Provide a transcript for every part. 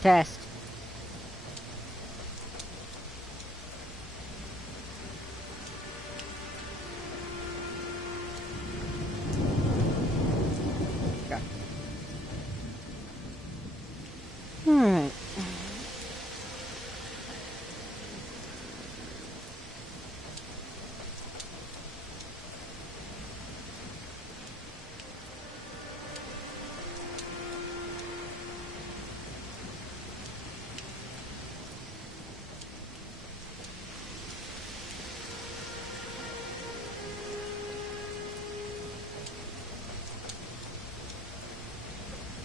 Test. Okay. Alright.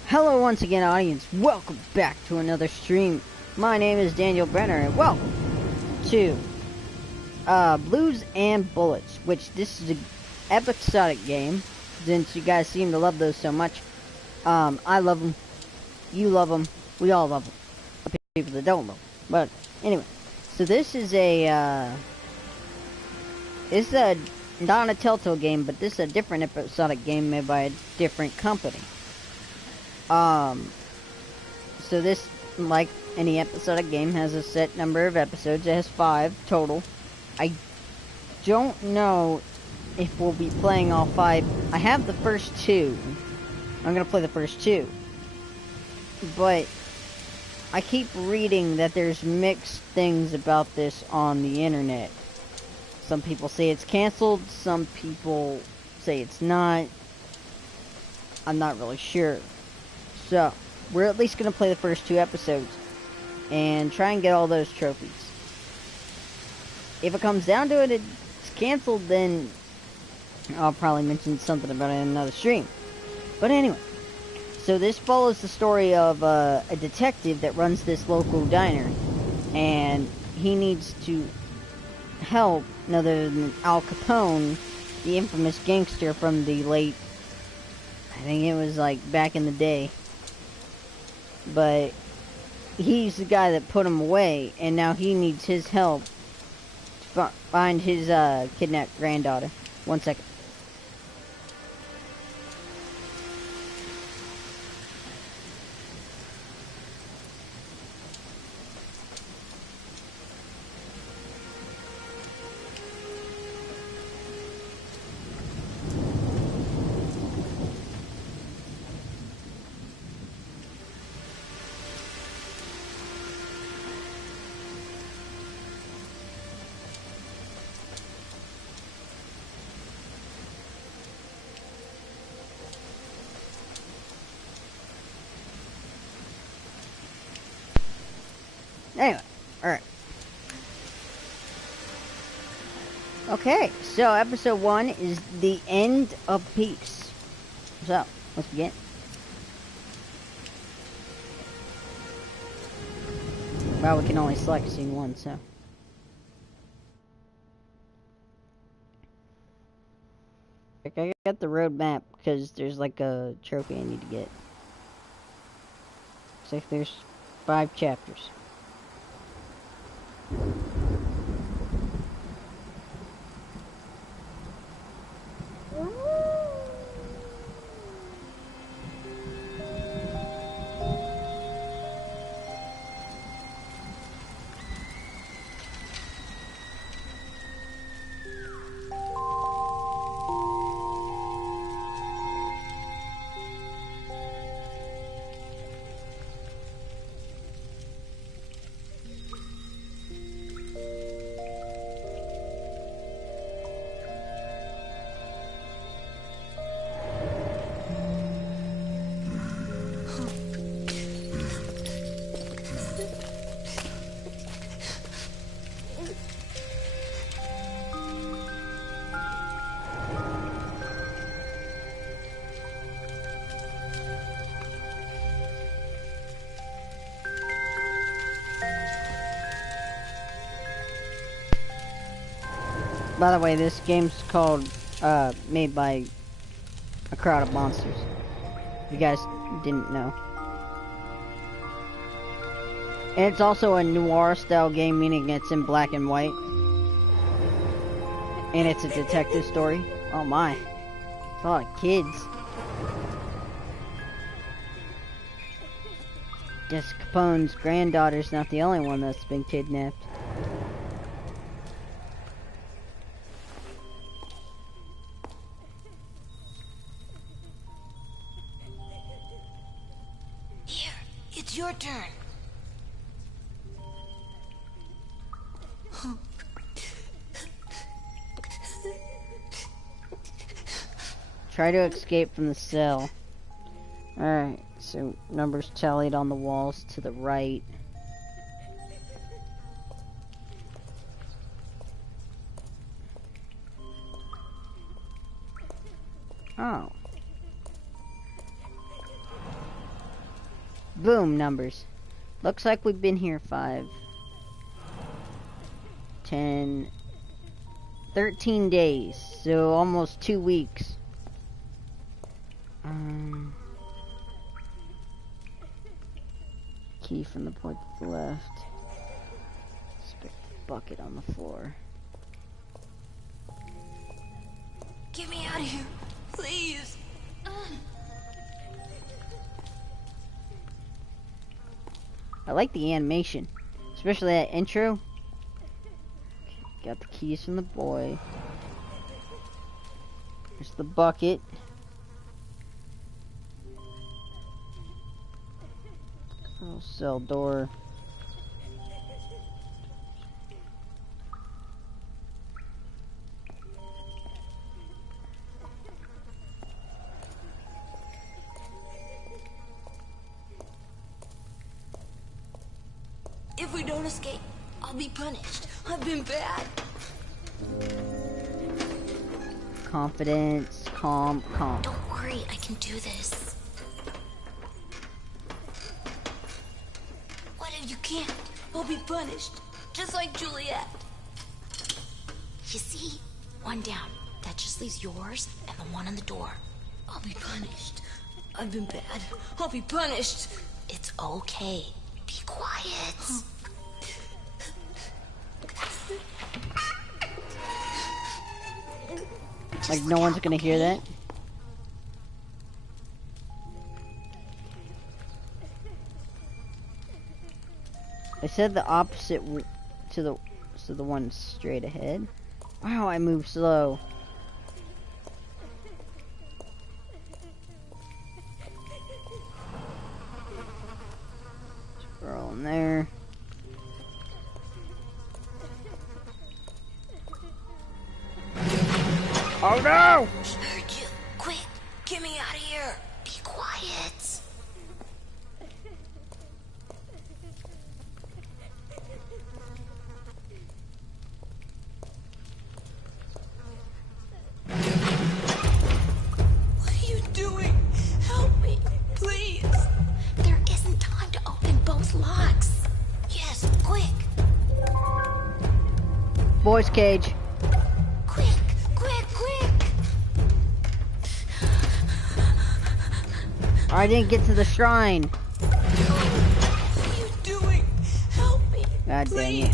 Hello once again, audience. Welcome back to another stream. My name is Daniel Brenner, and welcome to Blues and Bullets, which this is an episodic game, since you guys seem to love those so much. I love them, you love them, we all love them. The people that don't love them. But anyway, so this is not a Telltale game, but this is a different episodic game made by a different company. So this, like any episodic game, has a set number of episodes. It has 5 total. I don't know if we'll be playing all 5. I have the first 2. I'm gonna play the first 2. But I keep reading that there's mixed things about this on the internet. Some people say it's canceled, some people say it's not. I'm not really sure. So, we're at least going to play the first 2 episodes and try and get all those trophies. If it comes down to it, it's canceled, then I'll probably mention something about it in another stream. But anyway, so this follows the story of a detective that runs this local diner, and he needs to help none other than Al Capone, the infamous gangster from the late, I think it was like back in the day. But he's the guy that put him away, and now he needs his help to find his kidnapped granddaughter. 1 second. Anyway, alright. Okay, so episode 1 is The End of Peace. So, let's begin. Well, we can only select scene 1, so. I got the road map because there's like a trophy I need to get. Looks like there's 5 chapters. By the way, this game's called, made by a crowd of monsters. If you guys didn't know. And it's also a noir style game, meaning it's in black and white. And it's a detective story. Oh my. It's a lot of kids. Guess Capone's granddaughter's not the only one that's been kidnapped. Here, it's your turn. Try to escape from the cell. Alright, so numbers tallied on the walls to the right. Oh. Boom, numbers. Looks like we've been here 5, 10, 13 days. So almost 2 weeks. Key from the port to the left. Stick the bucket on the floor. Get me out of here, please. I like the animation, especially that intro. Got the keys from the boy. There's the bucket. Little cell door. If we don't escape, I'll be punished. I've been bad. Confidence, calm. Don't worry, I can do this. What if you can't? I'll be punished, just like Juliet. You see? One down. That just leaves yours and the one on the door. I'll be punished. I've been bad. I'll be punished. It's okay. Be quiet. Like no one's gonna hear that. I said the opposite to the one straight ahead. Wow, I move slow. Girl in there. Oh no! He heard you. Quick, get me out of here. Be quiet. What are you doing? Help me, please. There isn't time to open both locks. Yes, quick. Boys' cage. Quick. I didn't get to the shrine. What are you doing? Help me. God please. dang it.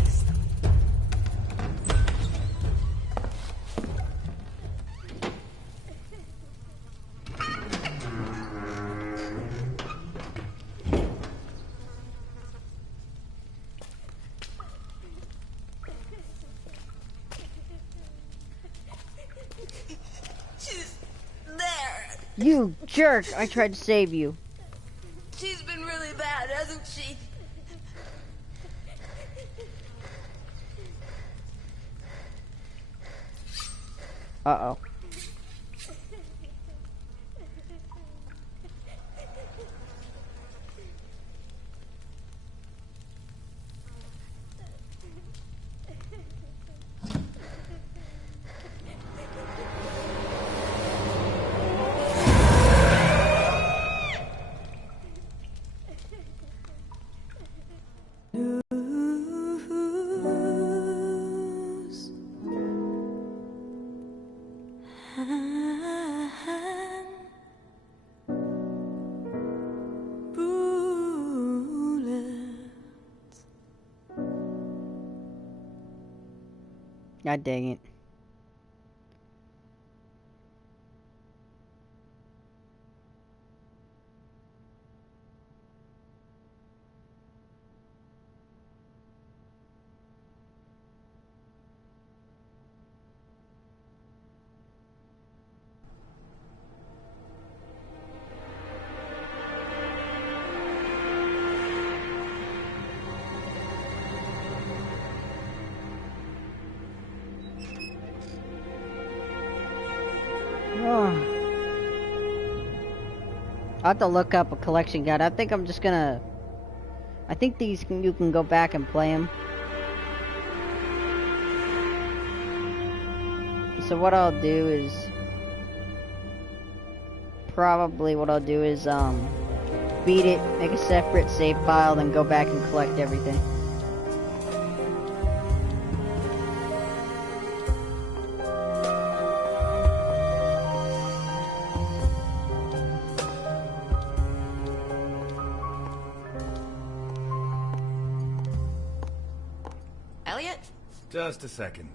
She's there. You jerk! I tried to save you. She's been really bad, hasn't she? Uh-oh. God dang it. I'll have to look up a collection guide. I think I'm just gonna... I think you can go back and play them. So what I'll do is... Probably what I'll do is, beat it, make a separate save file, then go back and collect everything. Elliot? Just a second.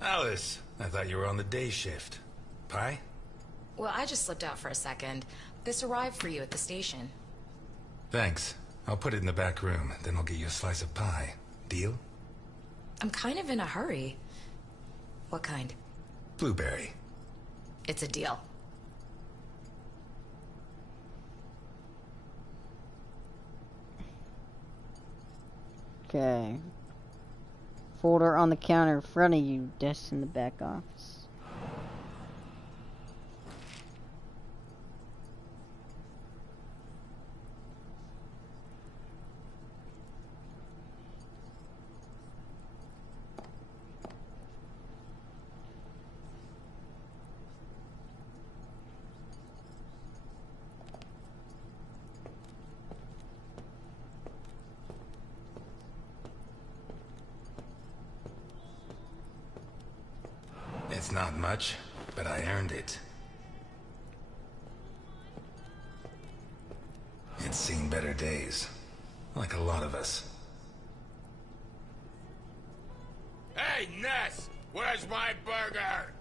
Alice, I thought you were on the day shift. Pie? Well, I just slipped out for a second. This arrived for you at the station. Thanks. I'll put it in the back room, then I'll get you a slice of pie. Deal? I'm kind of in a hurry. What kind? Blueberry. It's a deal. Okay. Folder on the counter in front of you, desk in the back office. It's not much, but I earned it. It's seen better days, like a lot of us. Hey, Ness! Where's my burger?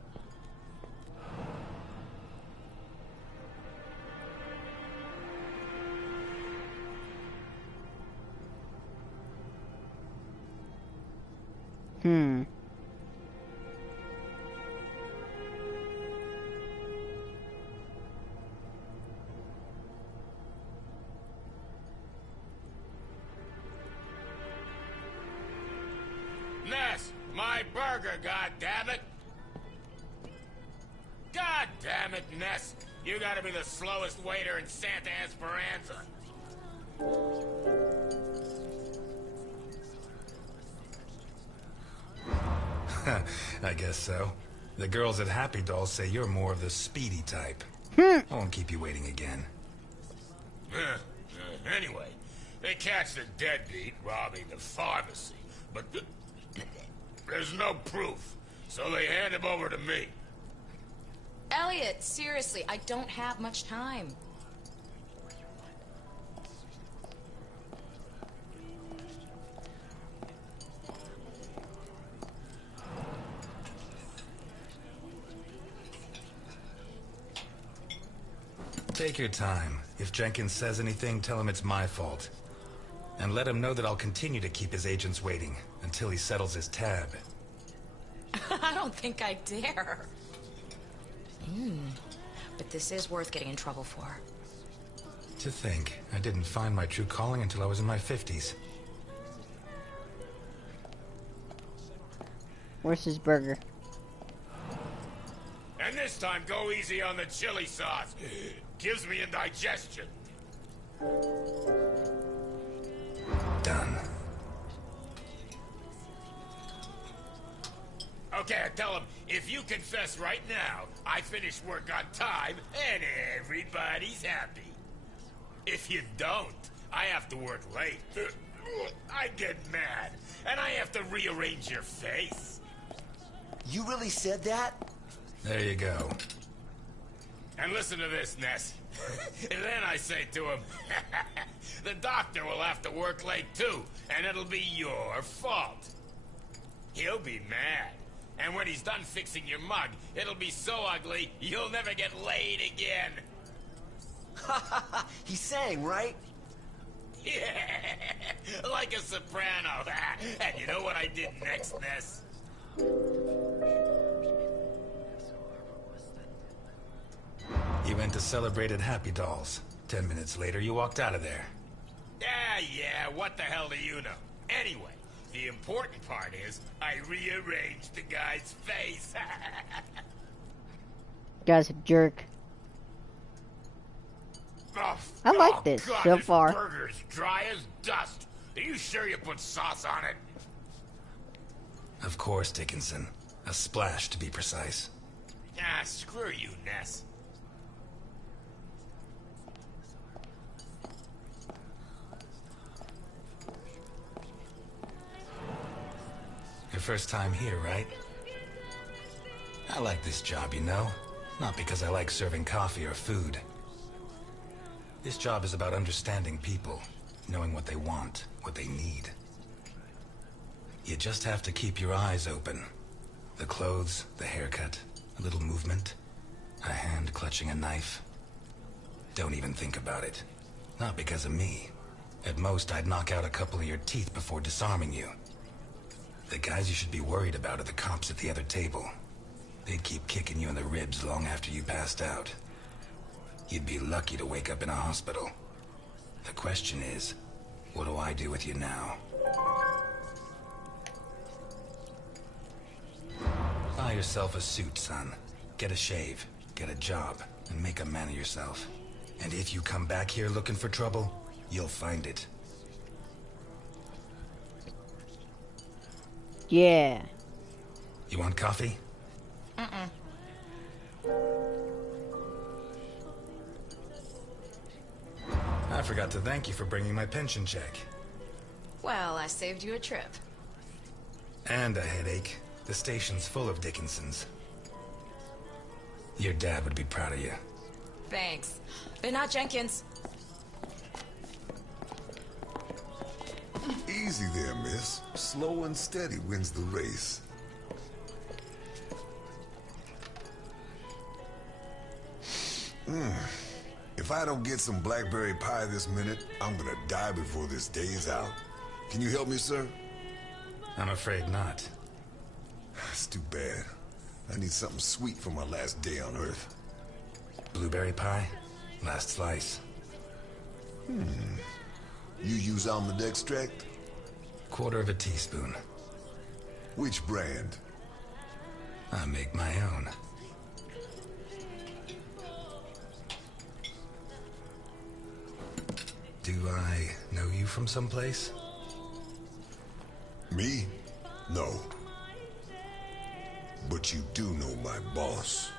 Ness! My burger, goddammit! God damn it, Ness! You gotta be the slowest waiter in Santa Esperanza. I guess so. The girls at Happy Dolls say you're more of the speedy type. I won't keep you waiting again. Anyway, they catch the deadbeat robbing the pharmacy, but there's no proof, so they hand him over to me. Elliot, seriously, I don't have much time. Take your time. If Jenkins says anything, tell him it's my fault. And let him know that I'll continue to keep his agents waiting until he settles his tab. I don't think I dare. But this is worth getting in trouble for. To think, I didn't find my true calling until I was in my 50s. Where's his burger? And this time, go easy on the chili sauce. Gives me indigestion. Done. Okay, I tell him, if you confess right now, I finish work on time, and everybody's happy. If you don't, I have to work late. I get mad, and I have to rearrange your face. You really said that? There you go. And listen to this, Ness. And then I say to him, the doctor will have to work late too, and it'll be your fault. He'll be mad. And when he's done fixing your mug, it'll be so ugly, you'll never get laid again. He sang, right? Yeah, like a soprano. And you know what I did next, Ness? You went to celebrate at Happy Dolls. 10 minutes later, you walked out of there. Yeah, what the hell do you know? Anyway, if The important part is, I rearranged the guy's face. Guy's a jerk. I like this God, so this far. burger's dry as dust. Are you sure you put sauce on it? Of course, Dickinson. A splash, to be precise. Ah, screw you, Ness. Your first time here, right? I like this job, you know? Not because I like serving coffee or food. This job is about understanding people, knowing what they want, what they need. You just have to keep your eyes open. The clothes, the haircut, a little movement, a hand clutching a knife. Don't even think about it. Not because of me. At most, I'd knock out a couple of your teeth before disarming you. The guys you should be worried about are the cops at the other table. They'd keep kicking you in the ribs long after you passed out. You'd be lucky to wake up in a hospital. The question is, what do I do with you now? Buy yourself a suit, son. Get a shave, get a job, and make a man of yourself. And if you come back here looking for trouble, you'll find it. Yeah. You want coffee? I forgot to thank you for bringing my pension check. Well, I saved you a trip. And a headache. The station's full of Dickinsons. Your dad would be proud of you. Thanks. But not Jenkins. Easy there, miss. Slow and steady wins the race. If I don't get some blackberry pie this minute, I'm gonna die before this day is out. Can you help me, sir? I'm afraid not. It's too bad. I need something sweet for my last day on Earth. Blueberry pie? Last slice. You use almond extract? Quarter of a teaspoon. Which brand? I make my own. Do I know you from someplace? Me? No. But you do know my boss.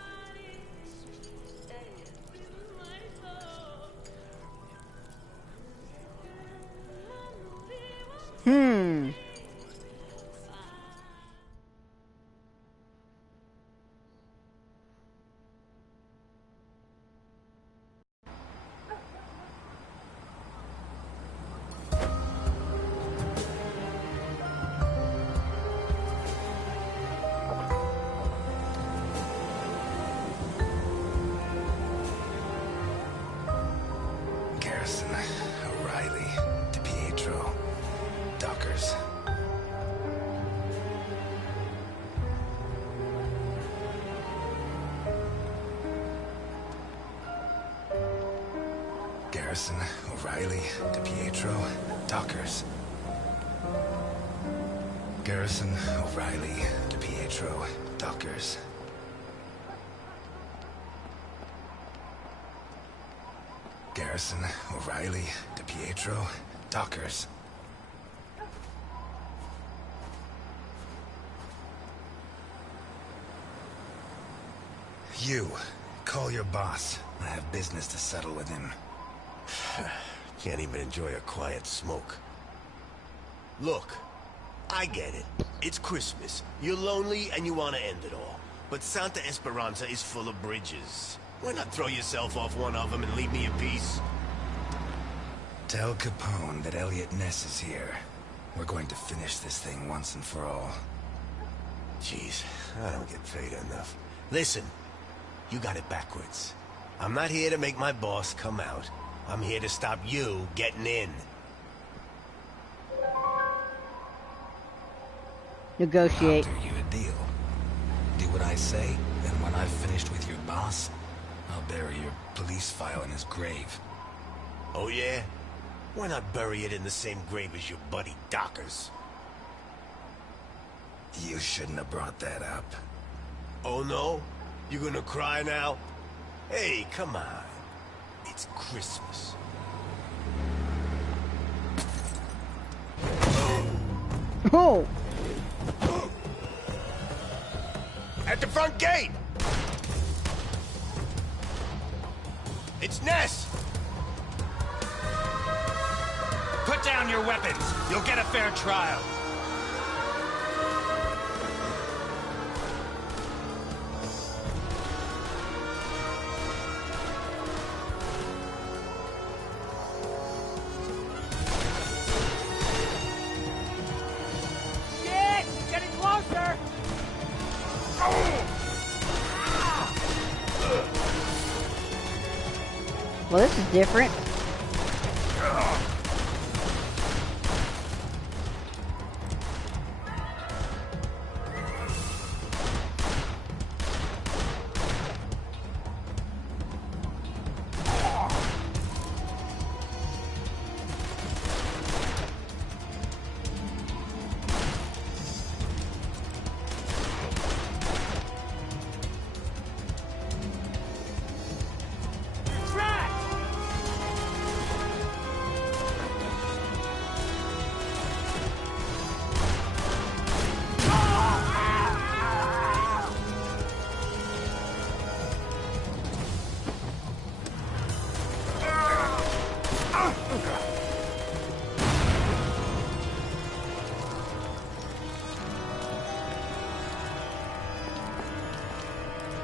Garrison, O'Reilly, DiPietro, Dockers. Garrison, O'Reilly, DiPietro, Dockers. Garrison, O'Reilly, DiPietro, Dockers. Garrison, O'Reilly, DiPietro, Dockers. You, call your boss. I have business to settle with him. Can't even enjoy a quiet smoke. Look, I get it. It's Christmas. You're lonely and you want to end it all. But Santa Esperanza is full of bridges. Why not throw yourself off one of them and leave me in peace? Tell Capone that Elliot Ness is here. We're going to finish this thing once and for all. Jeez, I don't get paid enough. Listen, you got it backwards. I'm not here to make my boss come out. I'm here to stop you getting in. Negotiate. I'll do you a deal. Do what I say, and when I've finished with your boss, I'll bury your police file in his grave. Oh yeah? Why not bury it in the same grave as your buddy Dockers? You shouldn't have brought that up. Oh no? You gonna cry now? Hey, come on. It's Christmas. Oh! At the front gate! It's Ness! Put down your weapons. You'll get a fair trial. Shit! Getting closer! Well, this is different.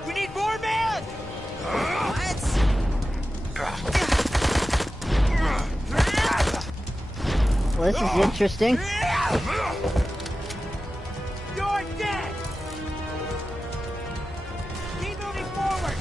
We need more men! Well, this is interesting. You're dead! Keep moving forward!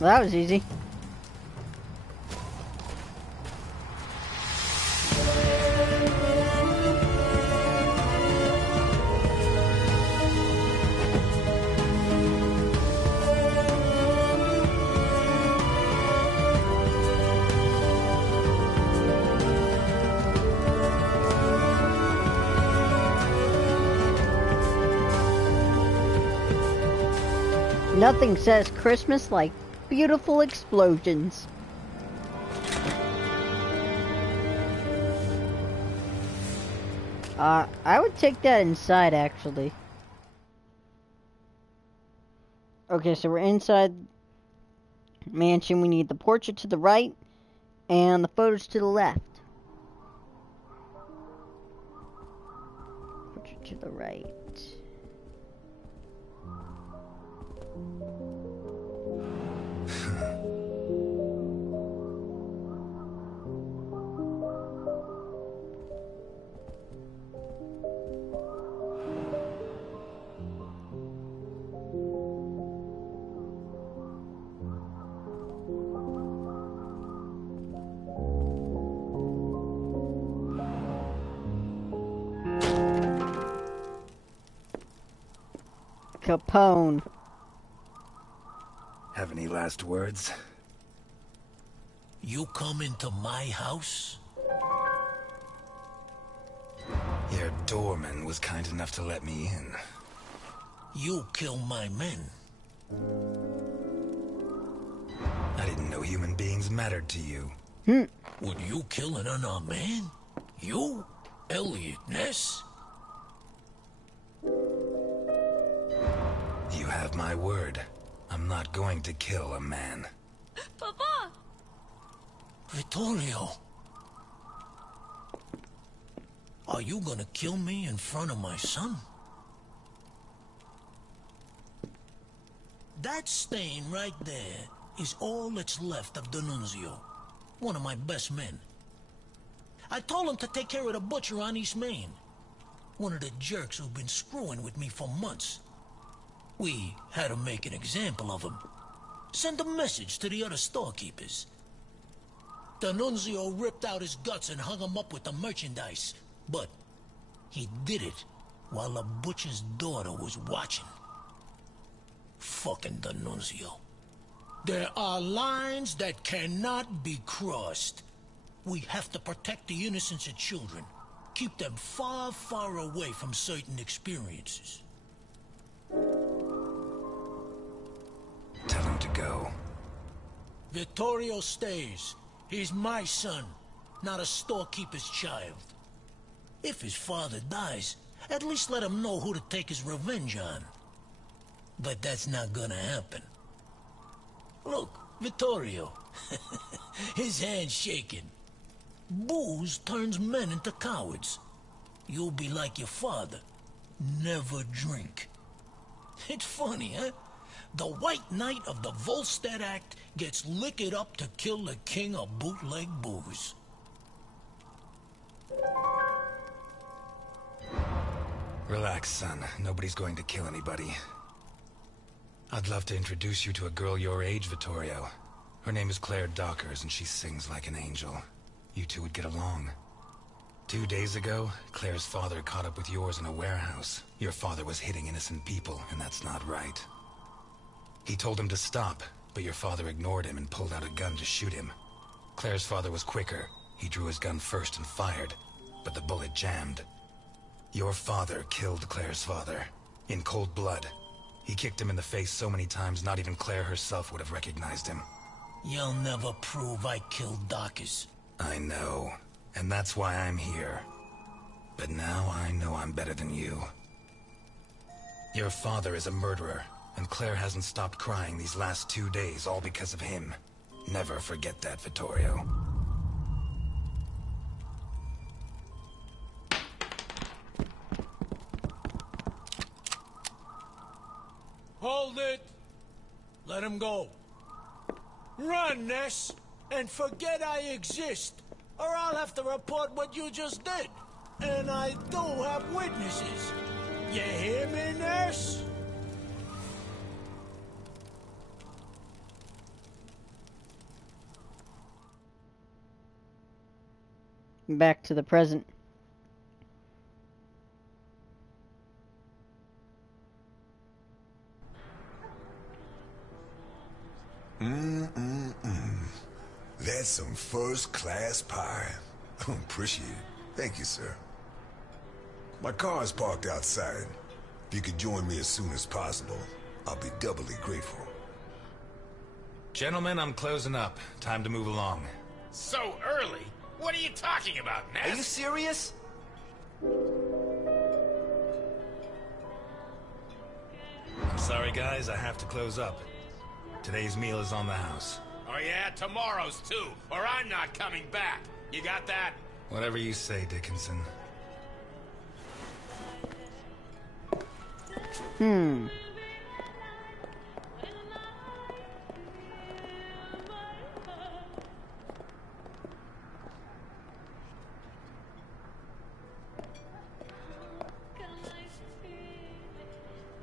Well, that was easy. Nothing says Christmas like beautiful explosions. I would take that inside, actually. Okay, so we're inside mansion. We need the portrait to the right and the photos to the left. Portrait to the right. Capone. Have any last words? You come into my house? Your doorman was kind enough to let me in. You kill my men. I didn't know human beings mattered to you. Would you kill an unarmed man? You? Elliot Ness? You have my word. I'm not going to kill a man. Papa! Vittorio. Are you gonna kill me in front of my son? That stain right there is all that's left of D'Annunzio, one of my best men. I told him to take care of the butcher on East Main, one of the jerks who've been screwing with me for months. We had to make an example of him. Send a message to the other storekeepers. D'Annunzio ripped out his guts and hung him up with the merchandise, but he did it while the butcher's daughter was watching. Fucking D'Annunzio. There are lines that cannot be crossed. We have to protect the innocence of children. Keep them far, far away from certain experiences. Tell him to go. Vittorio stays. He's my son, not a storekeeper's child. If his father dies, at least let him know who to take his revenge on. But that's not gonna happen. Look, Vittorio. His hand's shaking. Booze turns men into cowards. You'll be like your father. Never drink. It's funny, huh? The White Knight of the Volstead Act gets liquored up to kill the king of bootleg booze. Relax, son. Nobody's going to kill anybody. I'd love to introduce you to a girl your age, Vittorio. Her name is Claire Dockers, and she sings like an angel. You two would get along. 2 days ago, Claire's father caught up with yours in a warehouse. Your father was hitting innocent people, and that's not right. He told him to stop, but your father ignored him and pulled out a gun to shoot him. Claire's father was quicker. He drew his gun first and fired, but the bullet jammed. Your father killed Claire's father, in cold blood. He kicked him in the face so many times, not even Claire herself would have recognized him. You'll never prove I killed Dockers. I know, and that's why I'm here. But now I know I'm better than you. Your father is a murderer, and Claire hasn't stopped crying these last 2 days, all because of him. Never forget that, Vittorio. Hold it! Let him go. Run, Ness, and forget I exist, or I'll have to report what you just did. And I do have witnesses. You hear me, Ness? Back to the present. That's some first-class pie. Appreciate it. Thank you, sir. My car's parked outside. If you could join me as soon as possible, I'll be doubly grateful. Gentlemen, I'm closing up. Time to move along. So early? What are you talking about, Ness? Are you serious? I'm sorry, guys. I have to close up. Today's meal is on the house. Oh yeah, tomorrow's too, or I'm not coming back. You got that? Whatever you say, Dickinson.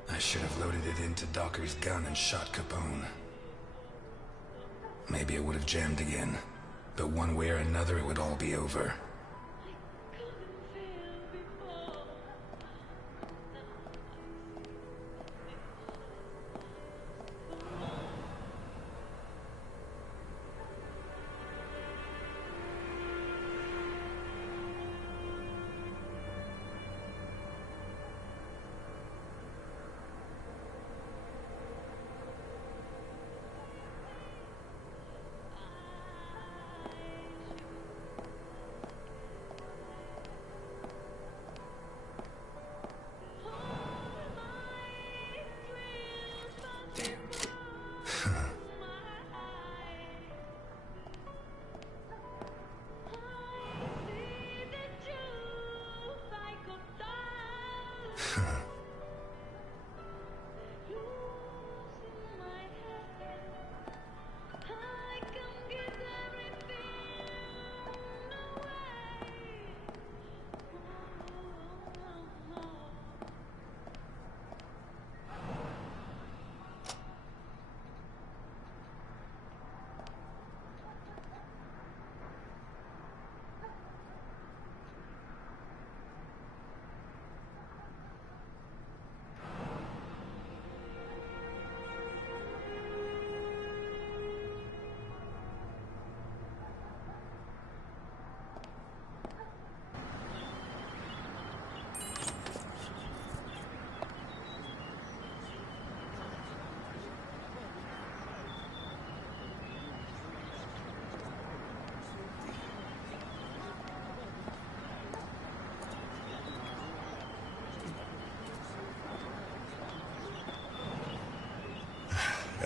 I should have loaded it into Docker's gun and shot Capone. Maybe it would have jammed again, but one way or another it would all be over.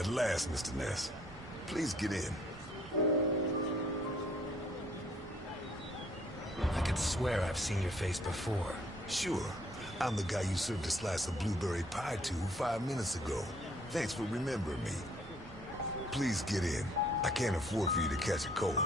At last, Mr. Ness. Please get in. I could swear I've seen your face before. Sure. I'm the guy you served a slice of blueberry pie to 5 minutes ago. Thanks for remembering me. Please get in. I can't afford for you to catch a cold.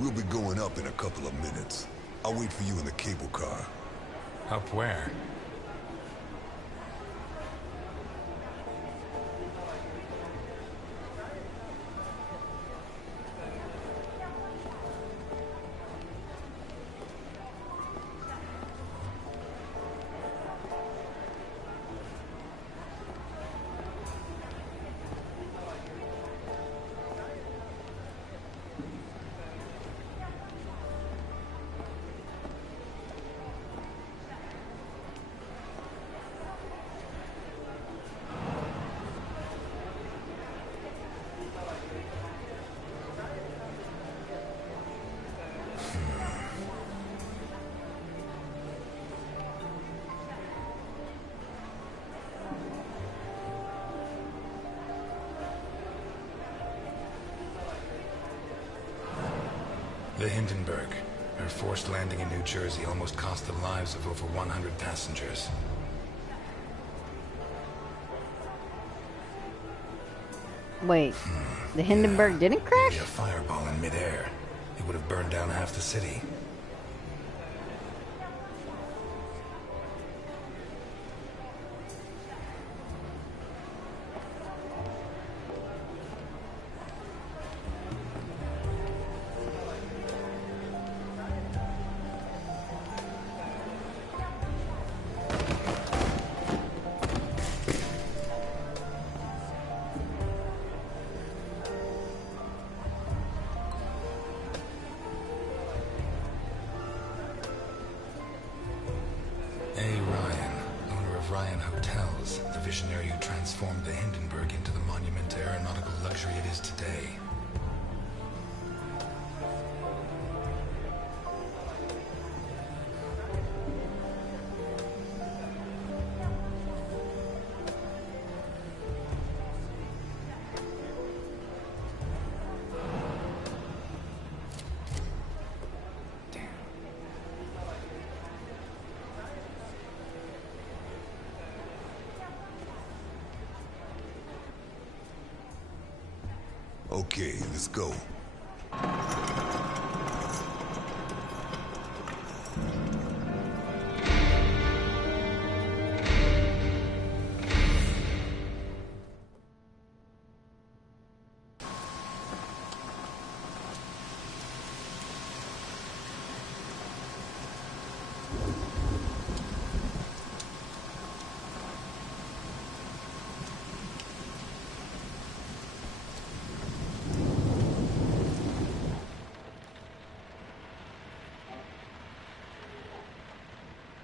We'll be going up in a couple of minutes. I'll wait for you in the cable car. Up where? The Hindenburg. Her forced landing in New Jersey almost cost the lives of over 100 passengers. Wait, the Hindenburg didn't crash? Maybe a fireball in midair. It would have burned down half the city. The visionary who transformed the Hindenburg into the monument to aeronautical luxury it is today. Okay, let's go.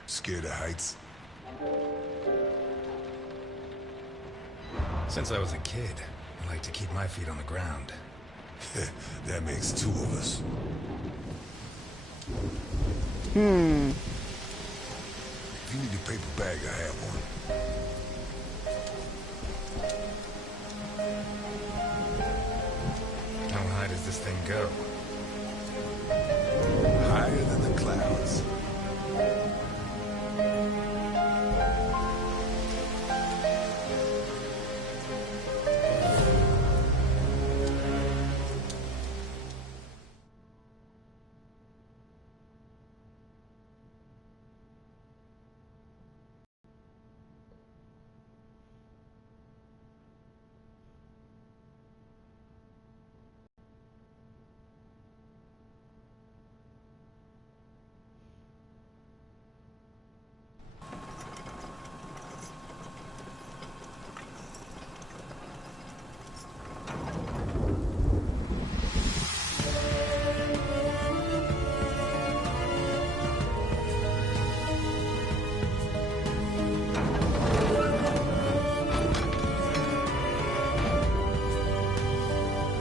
Scared of heights? Since I was a kid, I like to keep my feet on the ground. That makes two of us. Hmm. If you need a paper bag, I have one. How high does this thing go? Higher than the clouds.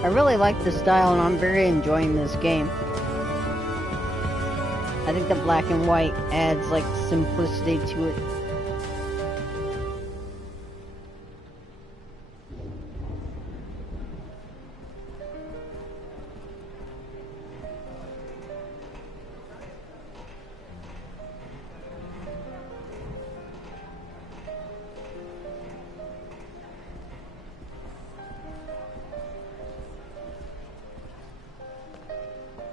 I really like the style and I'm very enjoying this game. I think the black and white adds like simplicity to it.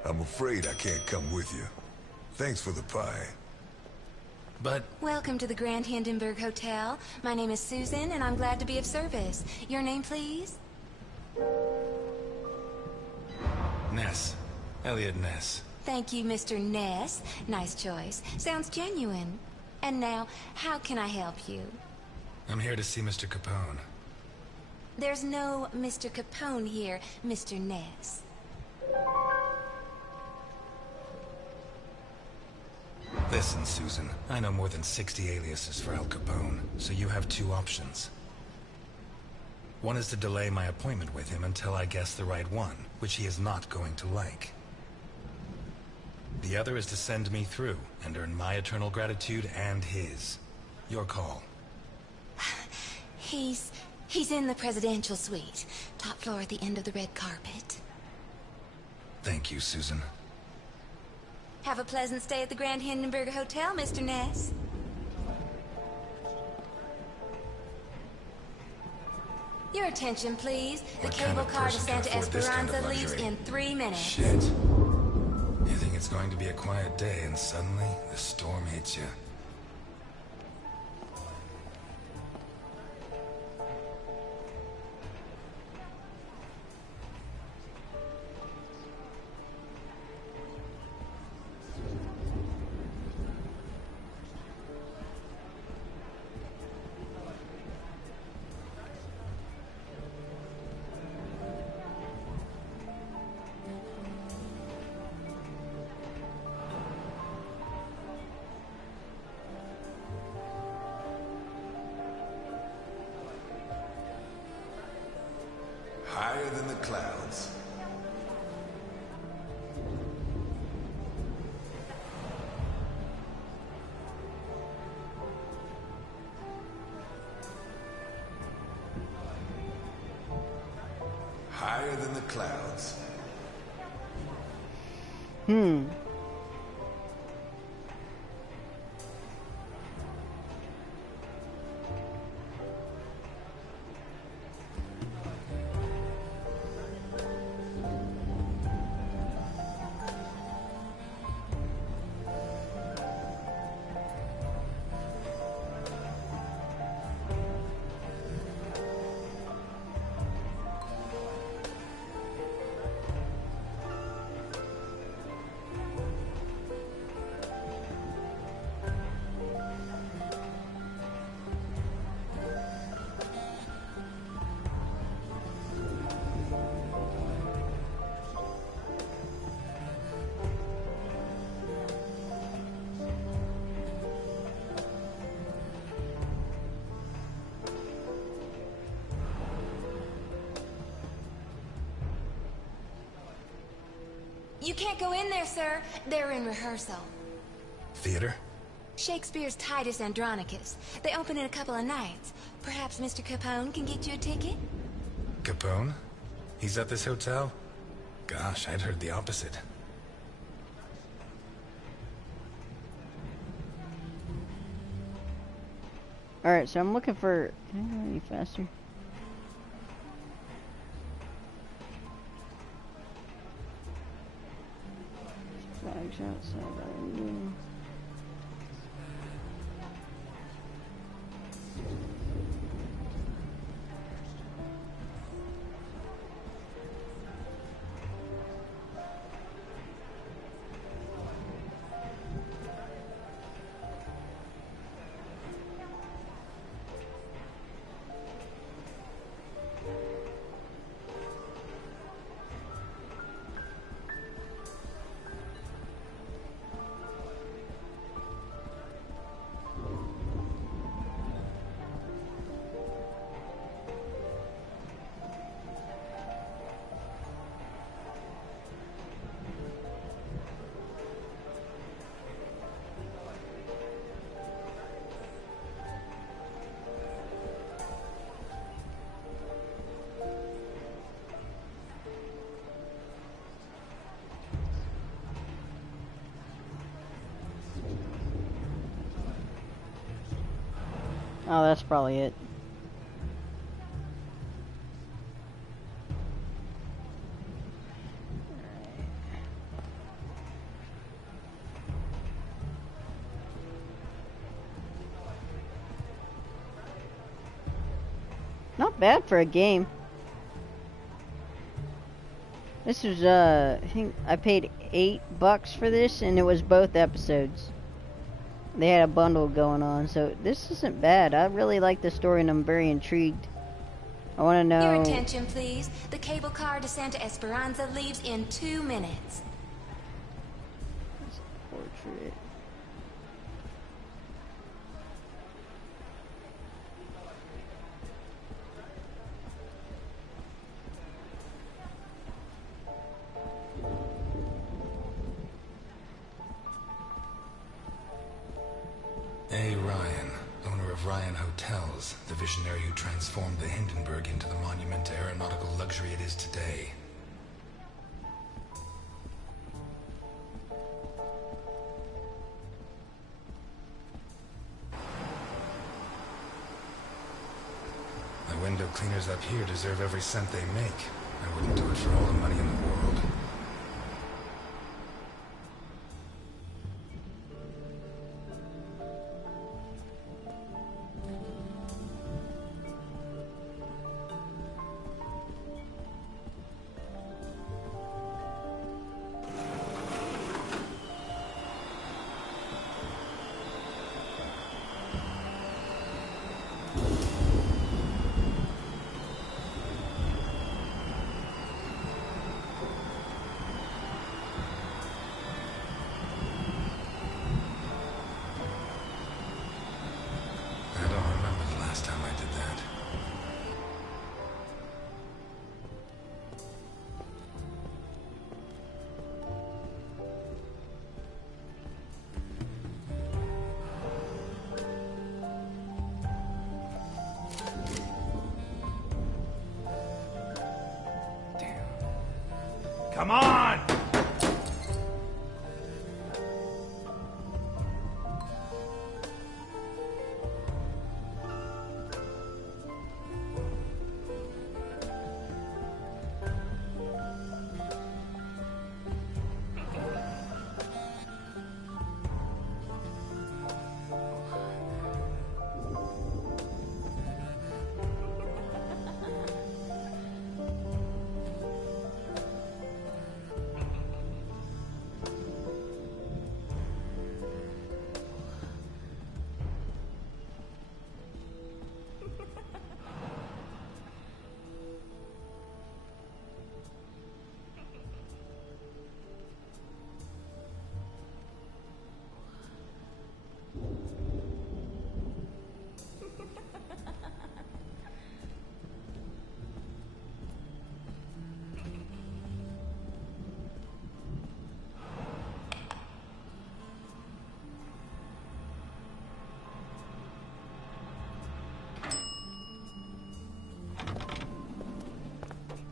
I'm afraid I can't come with you. Thanks for the pie. But Welcome to the Grand Hindenburg Hotel. My name is Susan, and I'm glad to be of service. Your name, please? Ness. Elliot Ness. Thank you, Mr. Ness. Nice choice. Sounds genuine. And now, how can I help you? I'm here to see Mr. Capone. There's no Mr. Capone here, Mr. Ness. Listen, Susan. I know more than 60 aliases for Al Capone, so you have two options. One is to delay my appointment with him until I guess the right one, which he is not going to like. The other is to send me through and earn my eternal gratitude and his. Your call. He's in the presidential suite. Top floor at the end of the red carpet. Thank you, Susan. Have a pleasant stay at the Grand Hindenburg Hotel, Mr. Ness. Your attention, please. The What kind cable of car to person can Santa afford this kind of Esperanza leaves luxury? in 3 minutes. Shit. You think it's going to be a quiet day and suddenly the storm hits you. Higher than the clouds. Higher than the clouds. Hmm. You can't go in there, sir. They're in rehearsal. Theater? Shakespeare's Titus Andronicus. They open in a couple of nights. Perhaps Mr. Capone can get you a ticket? Capone? He's at this hotel? Gosh, I'd heard the opposite. Alright, so I'm looking for... Can I go any faster? Flags outside our window. Oh, that's probably it. Not bad for a game. This was, I think I paid $8 for this, and it was both episodes. They had a bundle going on, so this isn't bad. I really like the story, and I'm very intrigued. I want to know... Your attention, please. The cable car to Santa Esperanza leaves in 2 minutes. Portrait. A. Ryan, owner of Ryan Hotels, the visionary who transformed the Hindenburg into the monument to aeronautical luxury it is today. The window cleaners up here deserve every cent they make. I wouldn't do it for all the money in the world. Come on!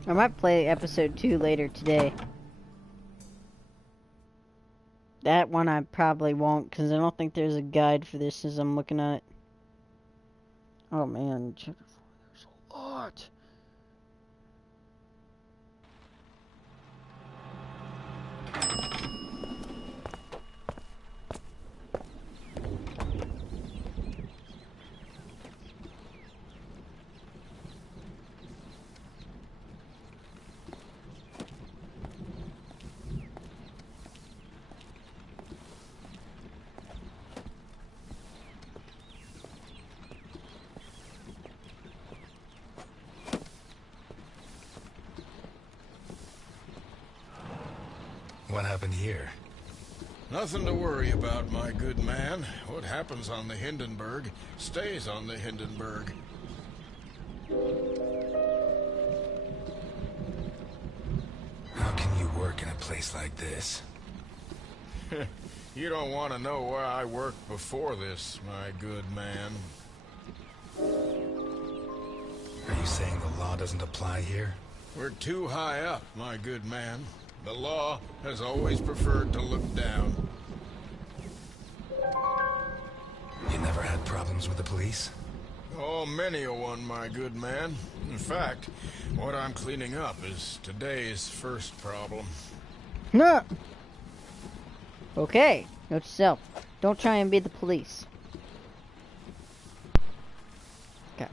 I might play episode 2 later today. That one I probably won't, because I don't think there's a guide for this as I'm looking at it. Oh man, there's a lot. What happened here? Nothing to worry about, my good man. What happens on the Hindenburg stays on the Hindenburg. How can you work in a place like this? You don't want to know where I worked before this, my good man. Are you saying the law doesn't apply here? We're too high up, my good man. The law has always preferred to look down. You never had problems with the police? Oh, many a one, my good man. In fact, what I'm cleaning up is today's first problem. No. Okay, note to self. Don't try and be the police. Okay.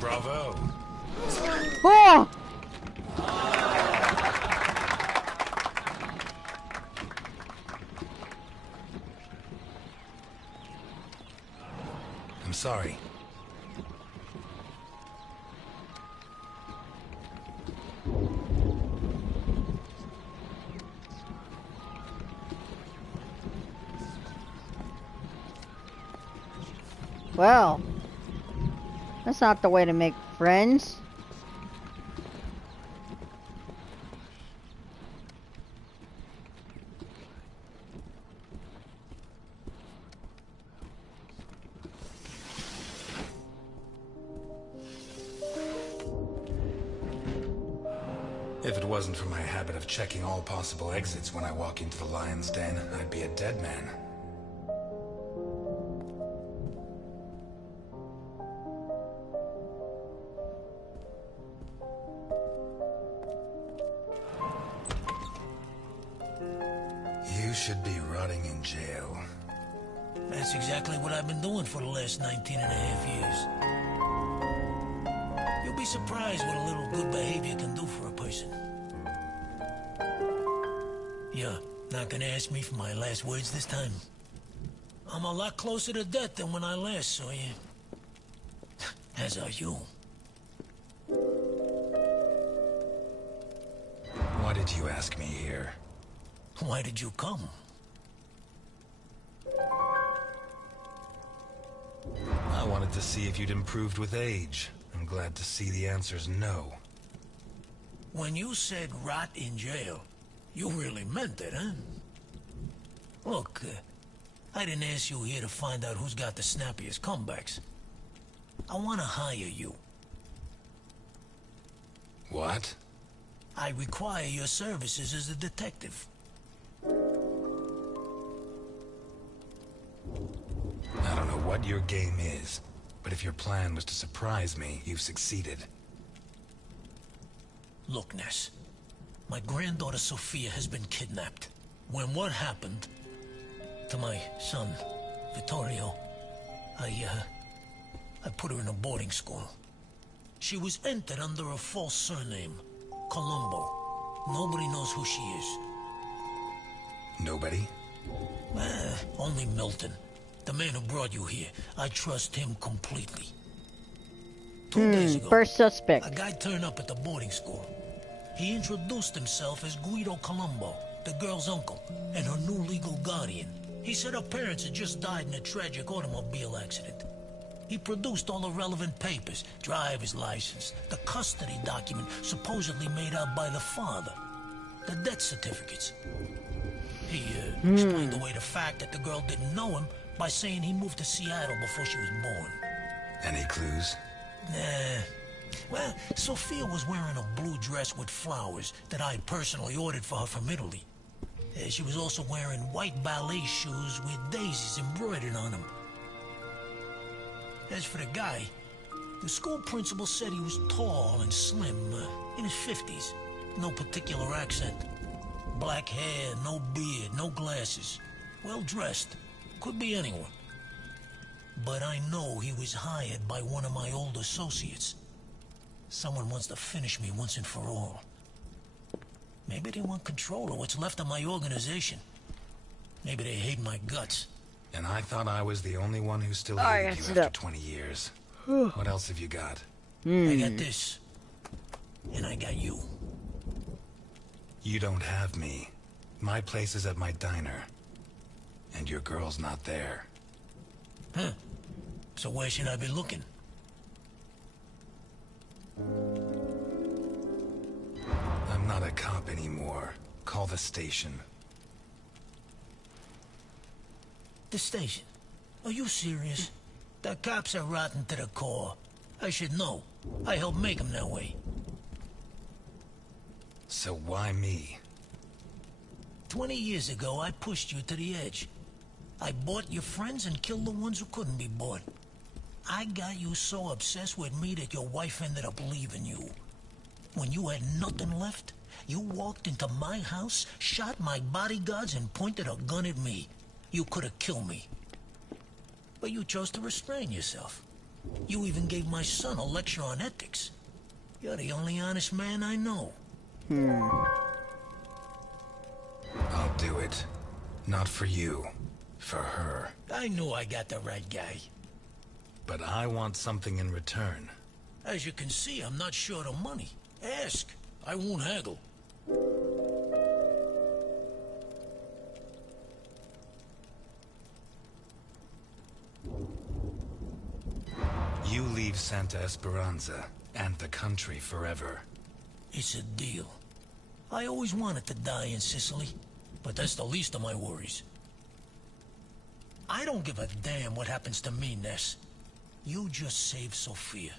Bravo! Oh! I'm sorry. Well, that's not the way to make friends. If it wasn't for my habit of checking all possible exits when I walk into the lion's den, I'd be a dead man. You should be rotting in jail. That's exactly what I've been doing for the last 19 and a half years. You'll be surprised what a little good behavior can do for a person. Yeah, not gonna ask me for my last words this time. I'm a lot closer to death than when I last saw you. As are you. Why did you ask me here? Why did you come? I wanted to see if you'd improved with age. I'm glad to see the answer's no. When you said rot in jail, you really meant it, huh? Look, I didn't ask you here to find out who's got the snappiest comebacks. I want to hire you. What? I require your services as a detective. what your game is, but if your plan was to surprise me, you've succeeded. Look, Ness. My granddaughter Sophia has been kidnapped. When what happened to my son, Vittorio, I put her in a boarding school. She was entered under a false surname, Colombo. Nobody knows who she is. Nobody? Only Milton. The man who brought you here. I trust him completely. 2 days ago, First suspect. a guy turned up at the boarding school. He introduced himself as Guido Colombo, the girl's uncle, and her new legal guardian. He said her parents had just died in a tragic automobile accident. He produced all the relevant papers, driver's license, the custody document supposedly made out by the father, the death certificates. He explained away the fact that the girl didn't know him by saying he moved to Seattle before she was born. Any clues? Nah. Well, Sophia was wearing a blue dress with flowers that I personally ordered for her from Italy. She was also wearing white ballet shoes with daisies embroidered on them. As for the guy, the school principal said he was tall and slim, in his 50s. No particular accent. Black hair, no beard, no glasses. Well dressed. Could be anyone. But I know he was hired by one of my old associates. Someone wants to finish me once and for all. Maybe they want control of what's left of my organization. Maybe they hate my guts. And I thought I was the only one who still Alright, hated you that's after it. 20 years. What else have you got? I got this. And I got you. You don't have me. My place is at my diner. And your girl's not there. Huh. So where should I be looking? I'm not a cop anymore. Call the station. The station? Are you serious? The cops are rotten to the core. I should know. I helped make them that way. So why me? 20 years ago, I pushed you to the edge. I bought your friends and killed the ones who couldn't be bought. I got you so obsessed with me that your wife ended up leaving you. When you had nothing left, you walked into my house, shot my bodyguards, and pointed a gun at me. You could have killed me. But you chose to restrain yourself. You even gave my son a lecture on ethics. You're the only honest man I know. I'll do it. Not for you. For her. I knew I got the right guy. But I want something in return. As you can see, I'm not short of money. Ask. I won't haggle. You leave Santa Esperanza and the country forever. It's a deal. I always wanted to die in Sicily, but that's the least of my worries. I don't give a damn what happens to me, Ness. You just save Sophia.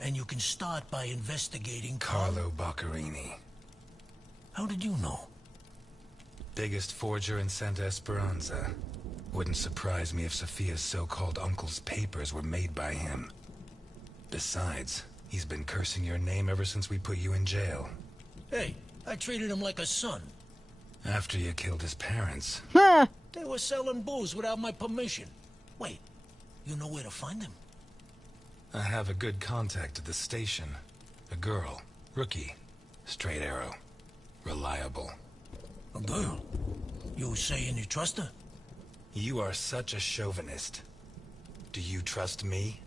And you can start by investigating Carlo Boccarini. How did you know? Biggest forger in Santa Esperanza. Wouldn't surprise me if Sophia's so-called uncle's papers were made by him. Besides, he's been cursing your name ever since we put you in jail. Hey, I treated him like a son. After you killed his parents. Huh. They were selling booze without my permission. Wait, you know where to find him? I have a good contact at the station. A girl. Rookie. Straight arrow. Reliable. A girl? You saying you trust her? You are such a chauvinist. Do you trust me?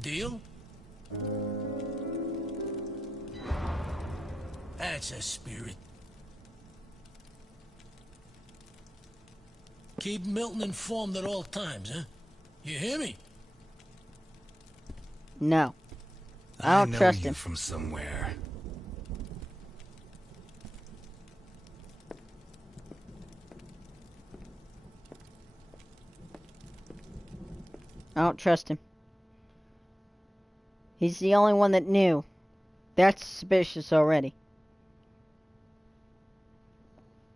Deal? That's a spirit. Keep Milton informed at all times, huh? You hear me? No. I don't know trust you him. from somewhere. I don't trust him. He's the only one that knew. That's suspicious already.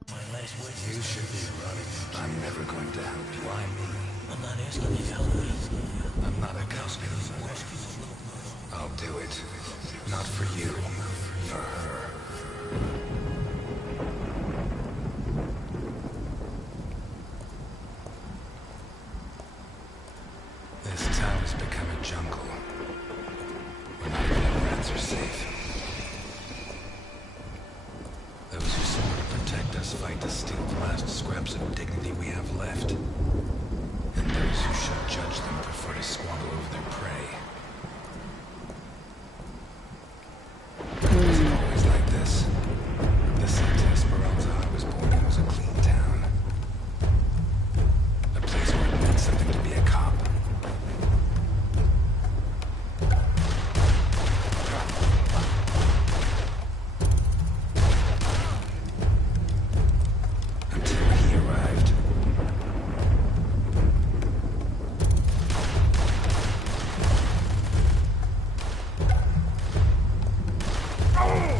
My last words. You should be running. I'm never going to help you. Why me? I'm not asking you to help me. I'm not a cop anymore. I'll do it. Not for you. For her. This town has become a jungle. Where not even the rats are safe. Those who swore to protect us fight to steal the last scraps of dignity we have left. And those who should judge them prefer to squabble over their prey. It wasn't always like this. The Santa Esperanza I was born in was a clean town. A place where it meant something to be a cop. Until he arrived.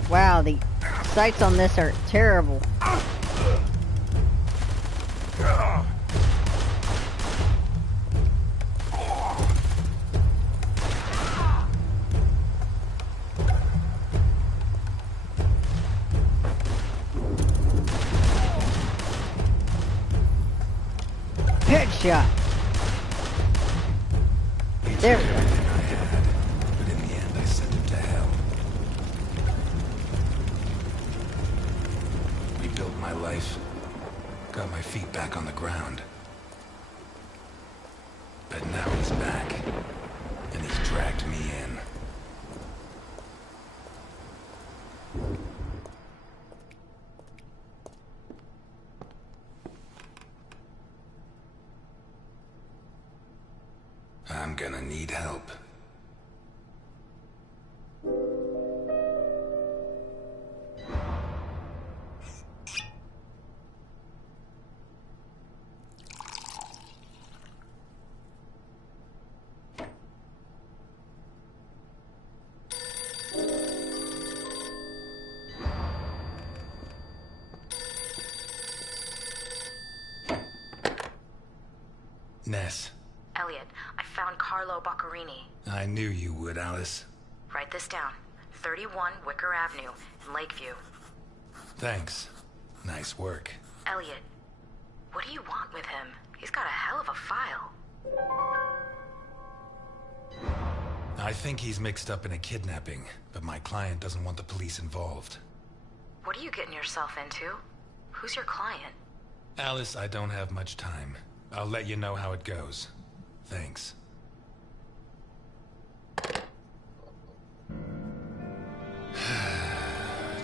Wow, the sights on this are terrible. Headshot. There we go. Everything I had, but in the end I sent him to hell. Rebuilt my life, got my feet back on the ground. But now he's back, and he's dragged me in. I'm gonna need help. Ness, Elliot, I found Carlo Boccarini. I knew you would, Alice. Write this down. 31 Wicker Avenue in Lakeview. Thanks. Nice work. Elliot, what do you want with him? He's got a hell of a file. I think he's mixed up in a kidnapping, but my client doesn't want the police involved. What are you getting yourself into? Who's your client? Alice, I don't have much time. I'll let you know how it goes. Thanks.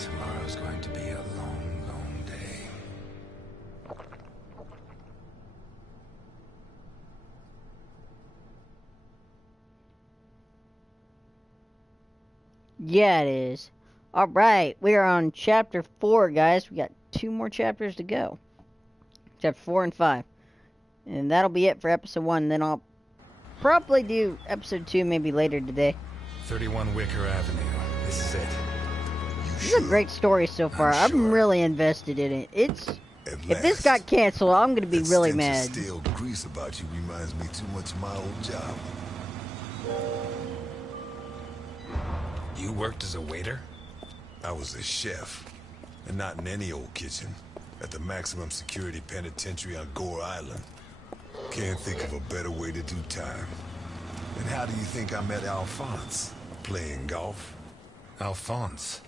Tomorrow's going to be a long, long day. Yeah, it is. Alright, we are on chapter 4, guys. We got 2 more chapters to go. Chapter 4 and 5. And that'll be it for episode 1. Then I'll probably do episode 2 maybe later today. 31 Wicker Avenue. This is it. This is a great story so far. I'm really invested in it. If this got canceled, I'm going to be really mad. Stale grease about you reminds me too much of my old job. You worked as a waiter? I was a chef, and not in any old kitchen. At the maximum security penitentiary on Gore Island. Can't think of a better way to do time. And how do you think I met Alphonse? Playing golf? Alphonse?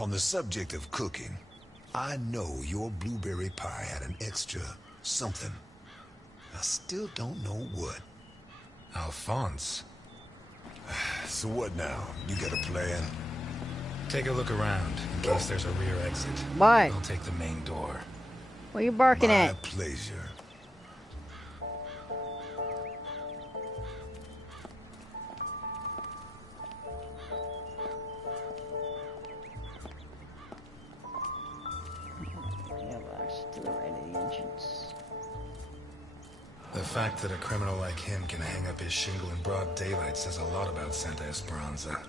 On the subject of cooking, I know your blueberry pie had an extra something. I still don't know what. Alphonse? So what now? You got a plan? Take a look around, in case there's a rear exit. Why? I'll take the main door. What are you barking My at? pleasure. To the right of the entrance. The fact that a criminal like him can hang up his shingle in broad daylight says a lot about Santa Esperanza.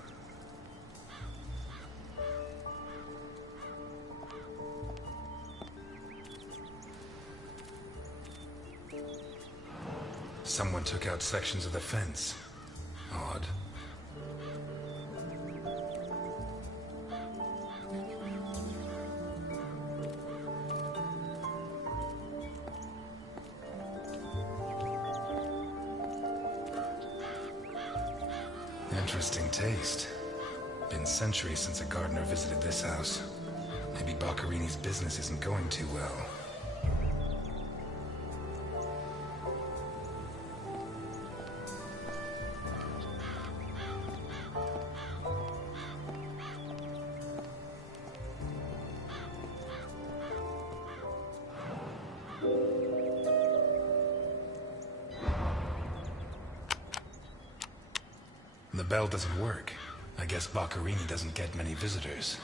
Someone took out sections of the fence. Odd. Interesting taste. Been centuries since a gardener visited this house. Maybe Boccarini's business isn't going too well. The bell doesn't work. I guess Boccarini doesn't get many visitors.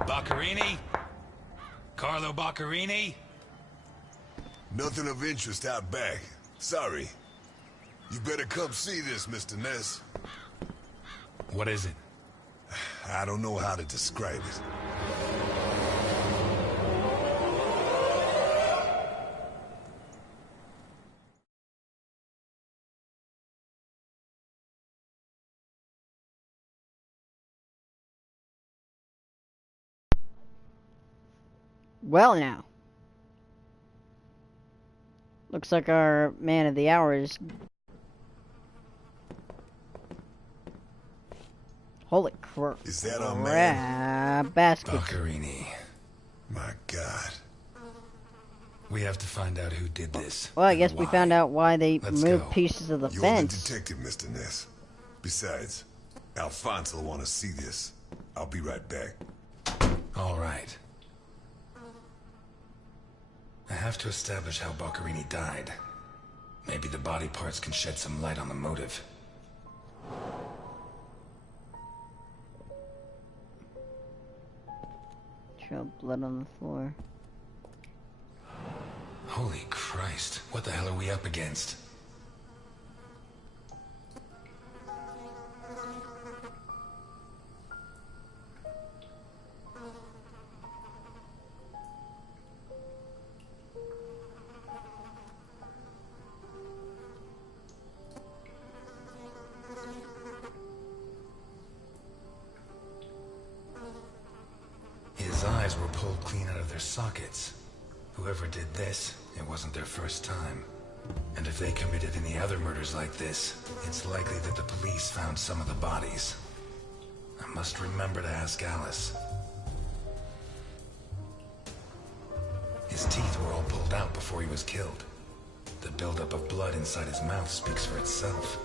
Boccarini? Carlo Boccarini? Nothing of interest out back. Sorry. You better come see this, Mr. Ness. What is it? I don't know how to describe it. Well now. Looks like our man of the hour is... Holy crap. Is that our man? Basket. Boccarini. My God. We have to find out who did this. Well, I guess we found out why they Let's moved go. pieces of the You're fence. the detective, Mr. Ness. Besides, Alfonso will want to see this. I'll be right back. All right. I have to establish how Boccarini died. Maybe the body parts can shed some light on the motive. Trail blood on the floor. Holy Christ, what the hell are we up against? His eyes were pulled clean out of their sockets. Whoever did this, it wasn't their first time. And if they committed any other murders like this, it's likely that the police found some of the bodies. I must remember to ask Alice. His teeth were all pulled out before he was killed. The buildup of blood inside his mouth speaks for itself.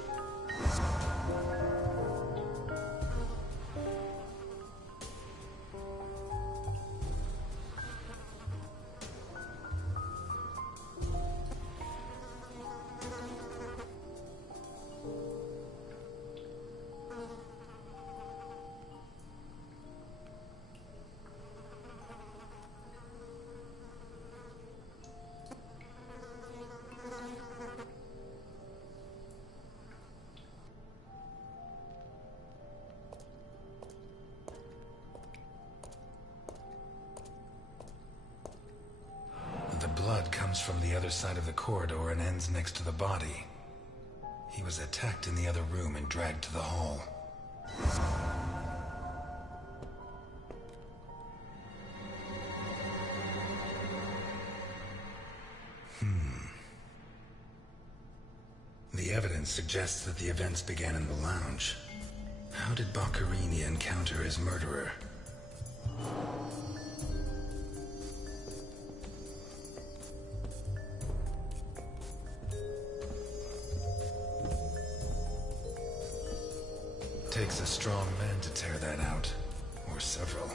The blood comes from the other side of the corridor and ends next to the body. He was attacked in the other room and dragged to the hall. The evidence suggests that the events began in the lounge. How did Boccarini encounter his murderer? Takes a strong man to tear that out. Or several.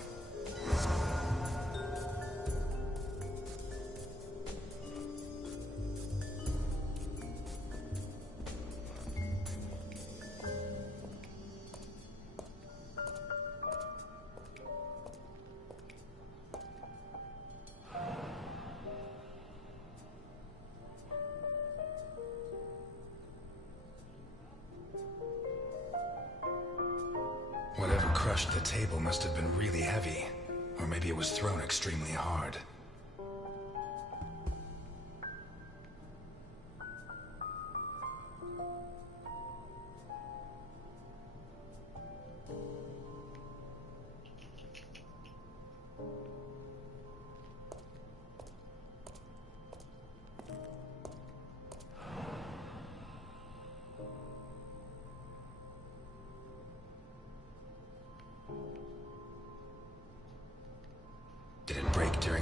Whatever crushed the table must have been really heavy. Or maybe it was thrown extremely hard.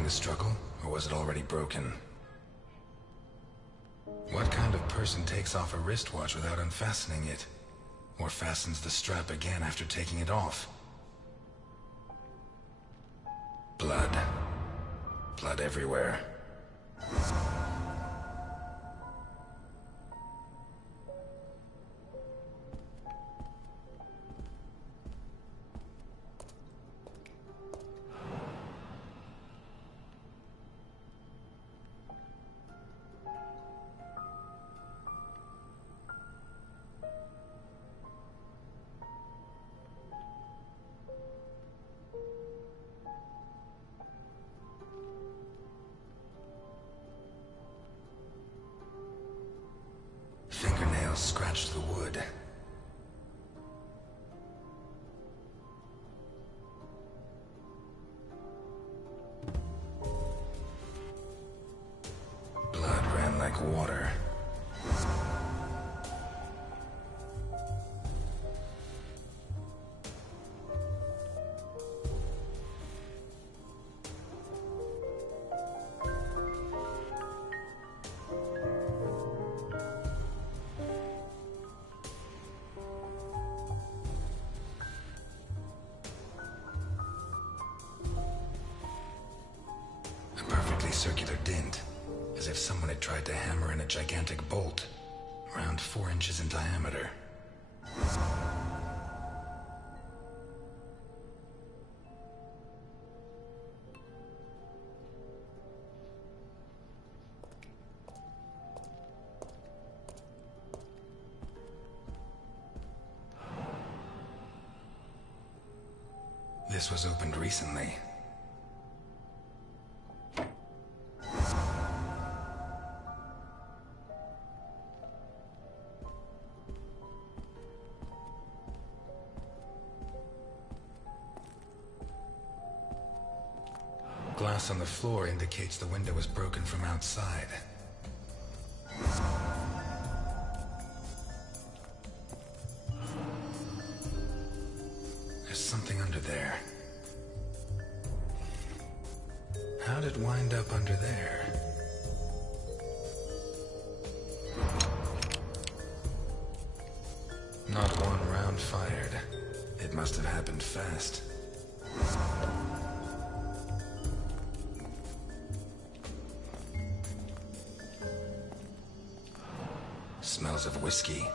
the struggle, or was it already broken? What kind of person takes off a wristwatch without unfastening it? Or fastens the strap again after taking it off? Blood. Blood everywhere. Fingernails scratched the wood. Blood ran like water. Circular dent, as if someone had tried to hammer in a gigantic bolt, around 4 inches in diameter. This was opened recently. Glass on the floor indicates the window was broken from outside. There's something under there. How'd it wind up under there? Not one round fired. It must have happened fast. Smells of whiskey.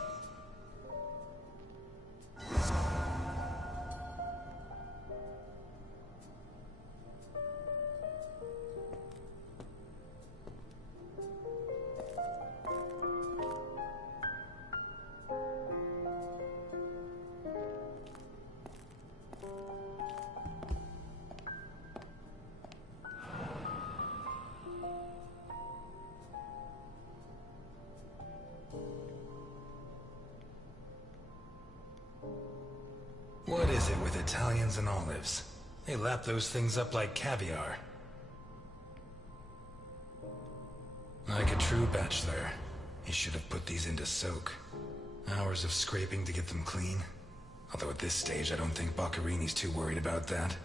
What is it with Italians and olives? They lap those things up like caviar. Like a true bachelor, he should have put these into soak. Hours of scraping to get them clean. Although at this stage, I don't think Boccarini's too worried about that.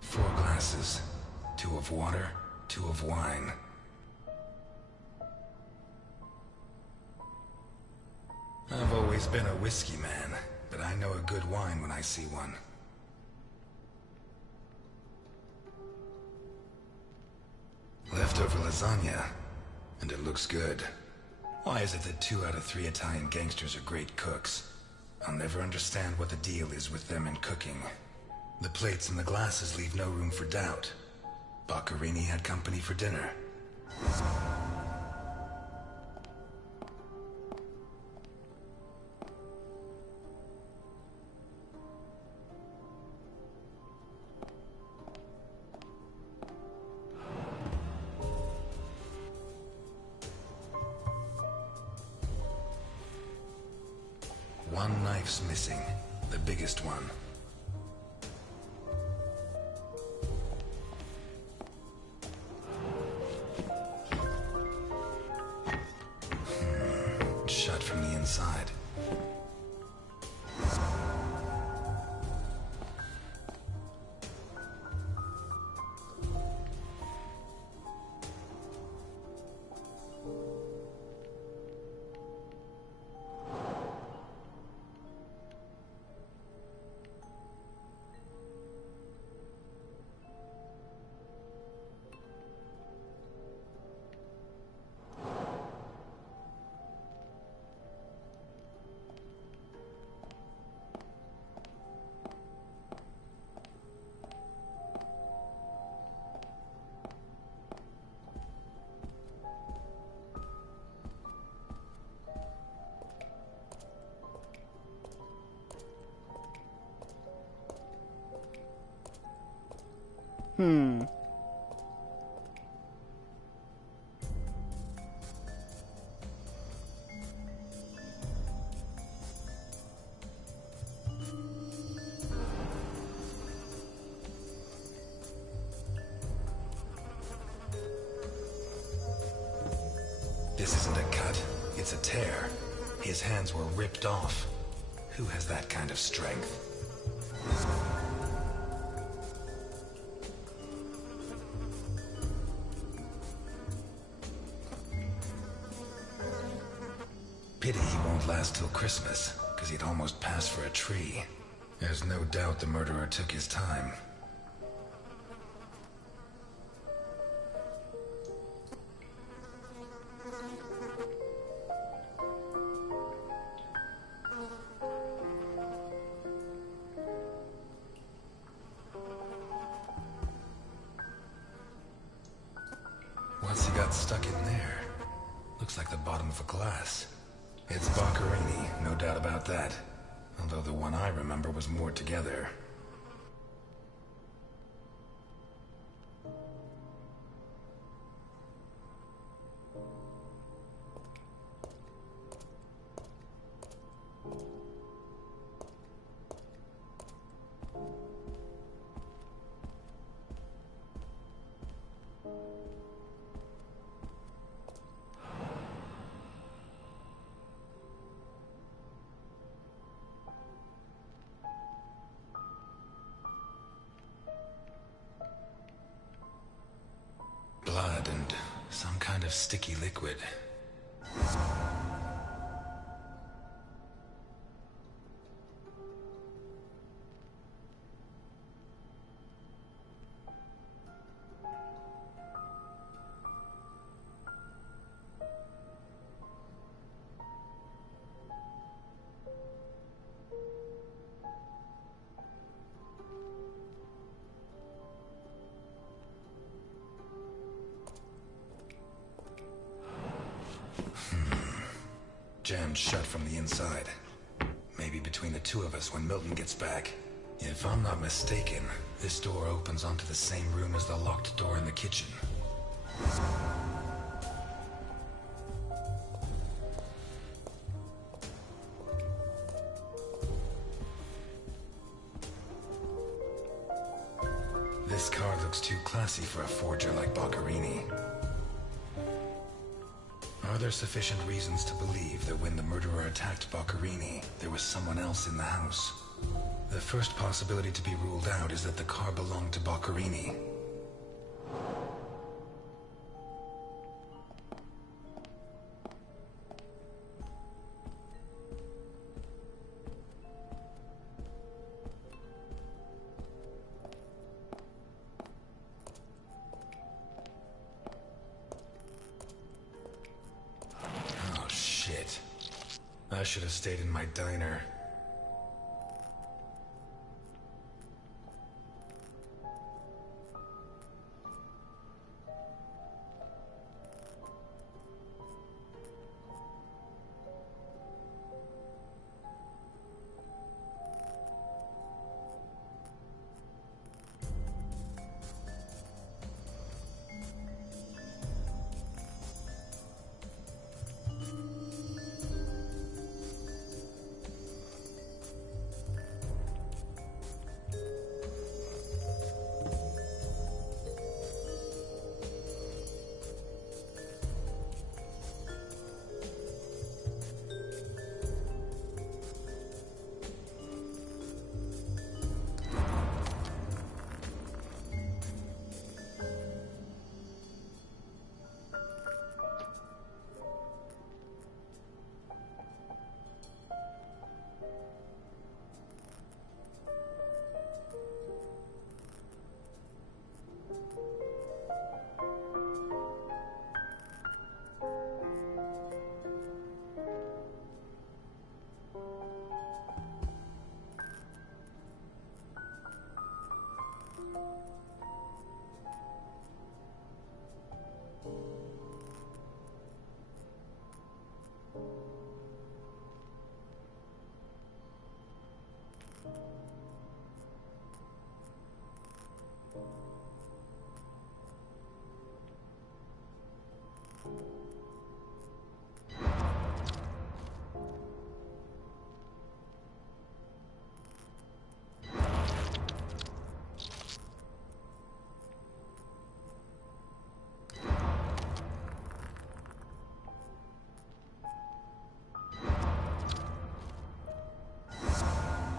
Four glasses. 2 of water, 2 of wine. I've always been a whiskey man, but I know a good wine when I see one. Leftover lasagna, and it looks good. Why is it that 2 out of 3 Italian gangsters are great cooks? I'll never understand what the deal is with them in cooking. The plates and the glasses leave no room for doubt. Boccarini had company for dinner. One knife's missing, the biggest one. Shut from the inside. Hmm. This isn't a cut, it's a tear. His hands were ripped off. Who has that kind of strength? Pity he won't last till Christmas, because he'd almost pass for a tree. There's no doubt the murderer took his time. What's he got stuck in there? Looks like the bottom of a glass. It's Boccherini, no doubt about that. Although the one I remember was more together. Blood and some kind of sticky liquid. Jammed shut from the inside. Maybe between the two of us when Milton gets back. If I'm not mistaken, this door opens onto the same room as the locked door in the kitchen. This car looks too classy for a forger like Boccherini. Are there sufficient reasons to believe that when the murderer attacked Boccherini, there was someone else in the house? The first possibility to be ruled out is that the car belonged to Boccherini. Oh, shit. I should have stayed in my diner.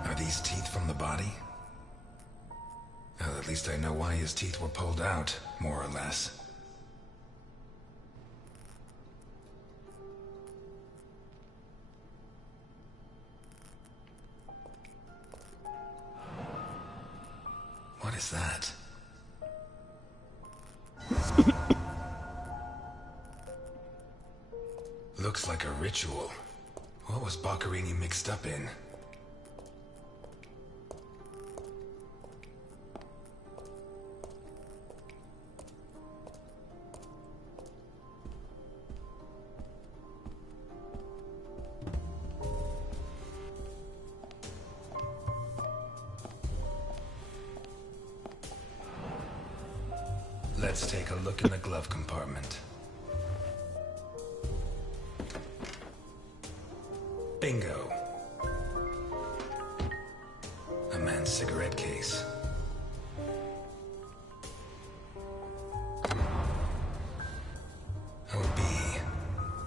Are these teeth from the body? Well, at least I know why his teeth were pulled out, more or less. What is that? Looks like a ritual. What was Boccherini mixed up in? Let's take a look in the glove compartment. Bingo. A man's cigarette case. OB.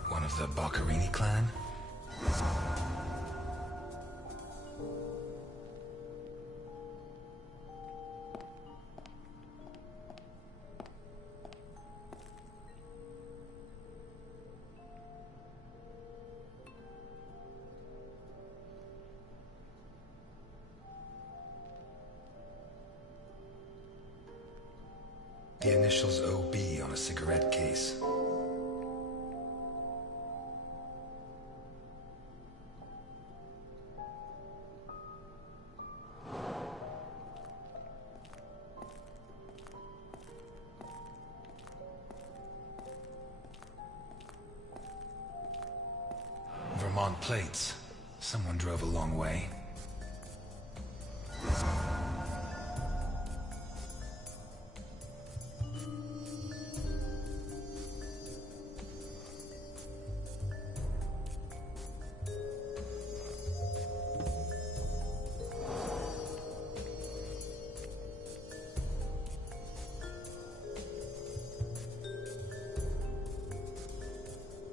One of the Boccherini clan? The initials OB on a cigarette case. Vermont plates. Someone drove a long way.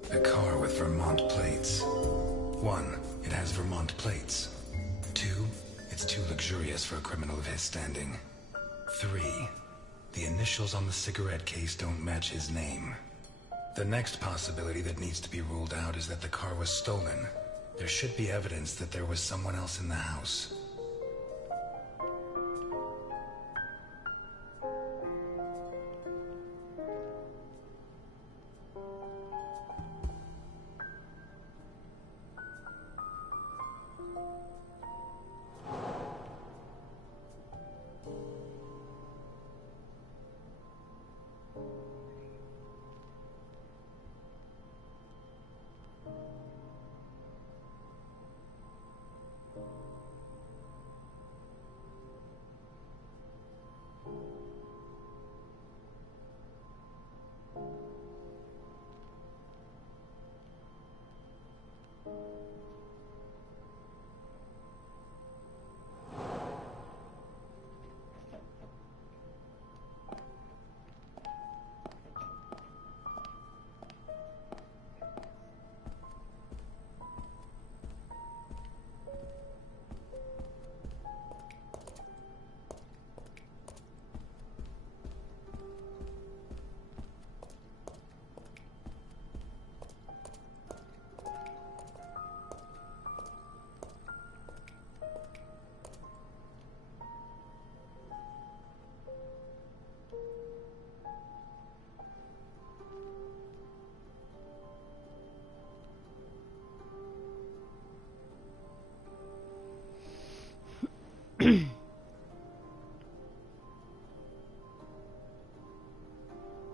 A car with Vermont plates. 1, it has Vermont plates. 2, it's too luxurious for a criminal of his standing. 3, the initials on the cigarette case don't match his name. The next possibility that needs to be ruled out is that the car was stolen. There should be evidence that there was someone else in the house.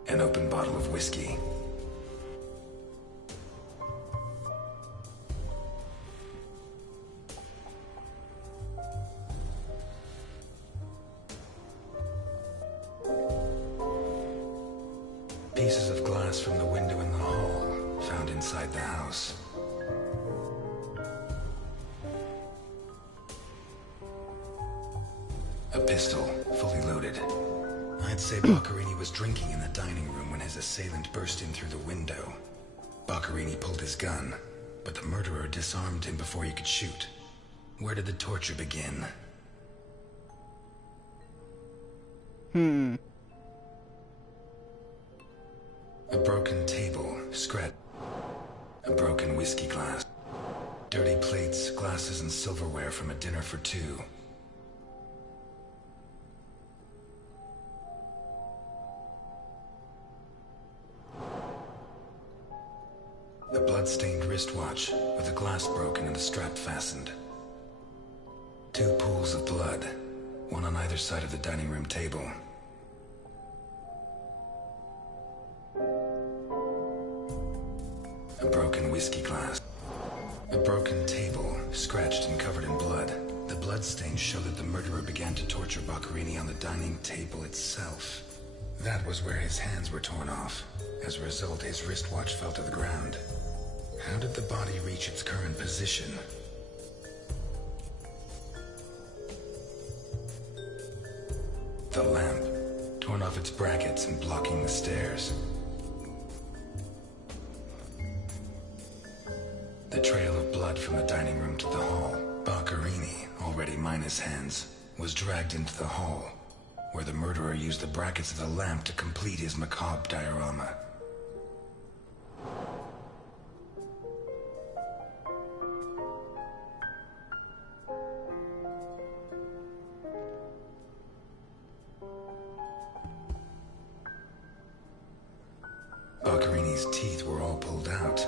An open bottle of whiskey. pieces of glass from the window in the hall, found inside the house. A pistol, fully loaded. I'd say Boccherini was drinking in the dining room when his assailant burst in through the window. Boccherini pulled his gun, but the murderer disarmed him before he could shoot. Where did the torture begin? A broken table, scratch. A broken whiskey glass. Dirty plates, glasses, and silverware from a dinner for two. A blood-stained wristwatch with the glass broken and the strap fastened. Two pools of blood, one on either side of the dining room table. A broken whiskey glass. A broken table, scratched and covered in blood. The bloodstains show that the murderer began to torture Boccherini on the dining table itself. That was where his hands were torn off. As a result, his wristwatch fell to the ground. How did the body reach its current position? The lamp, torn off its brackets and blocking the stairs. The trail of blood from the dining room to the hall. Boccherini, already minus hands, was dragged into the hall, where the murderer used the brackets of the lamp to complete his macabre diorama. Boccherini's teeth were all pulled out.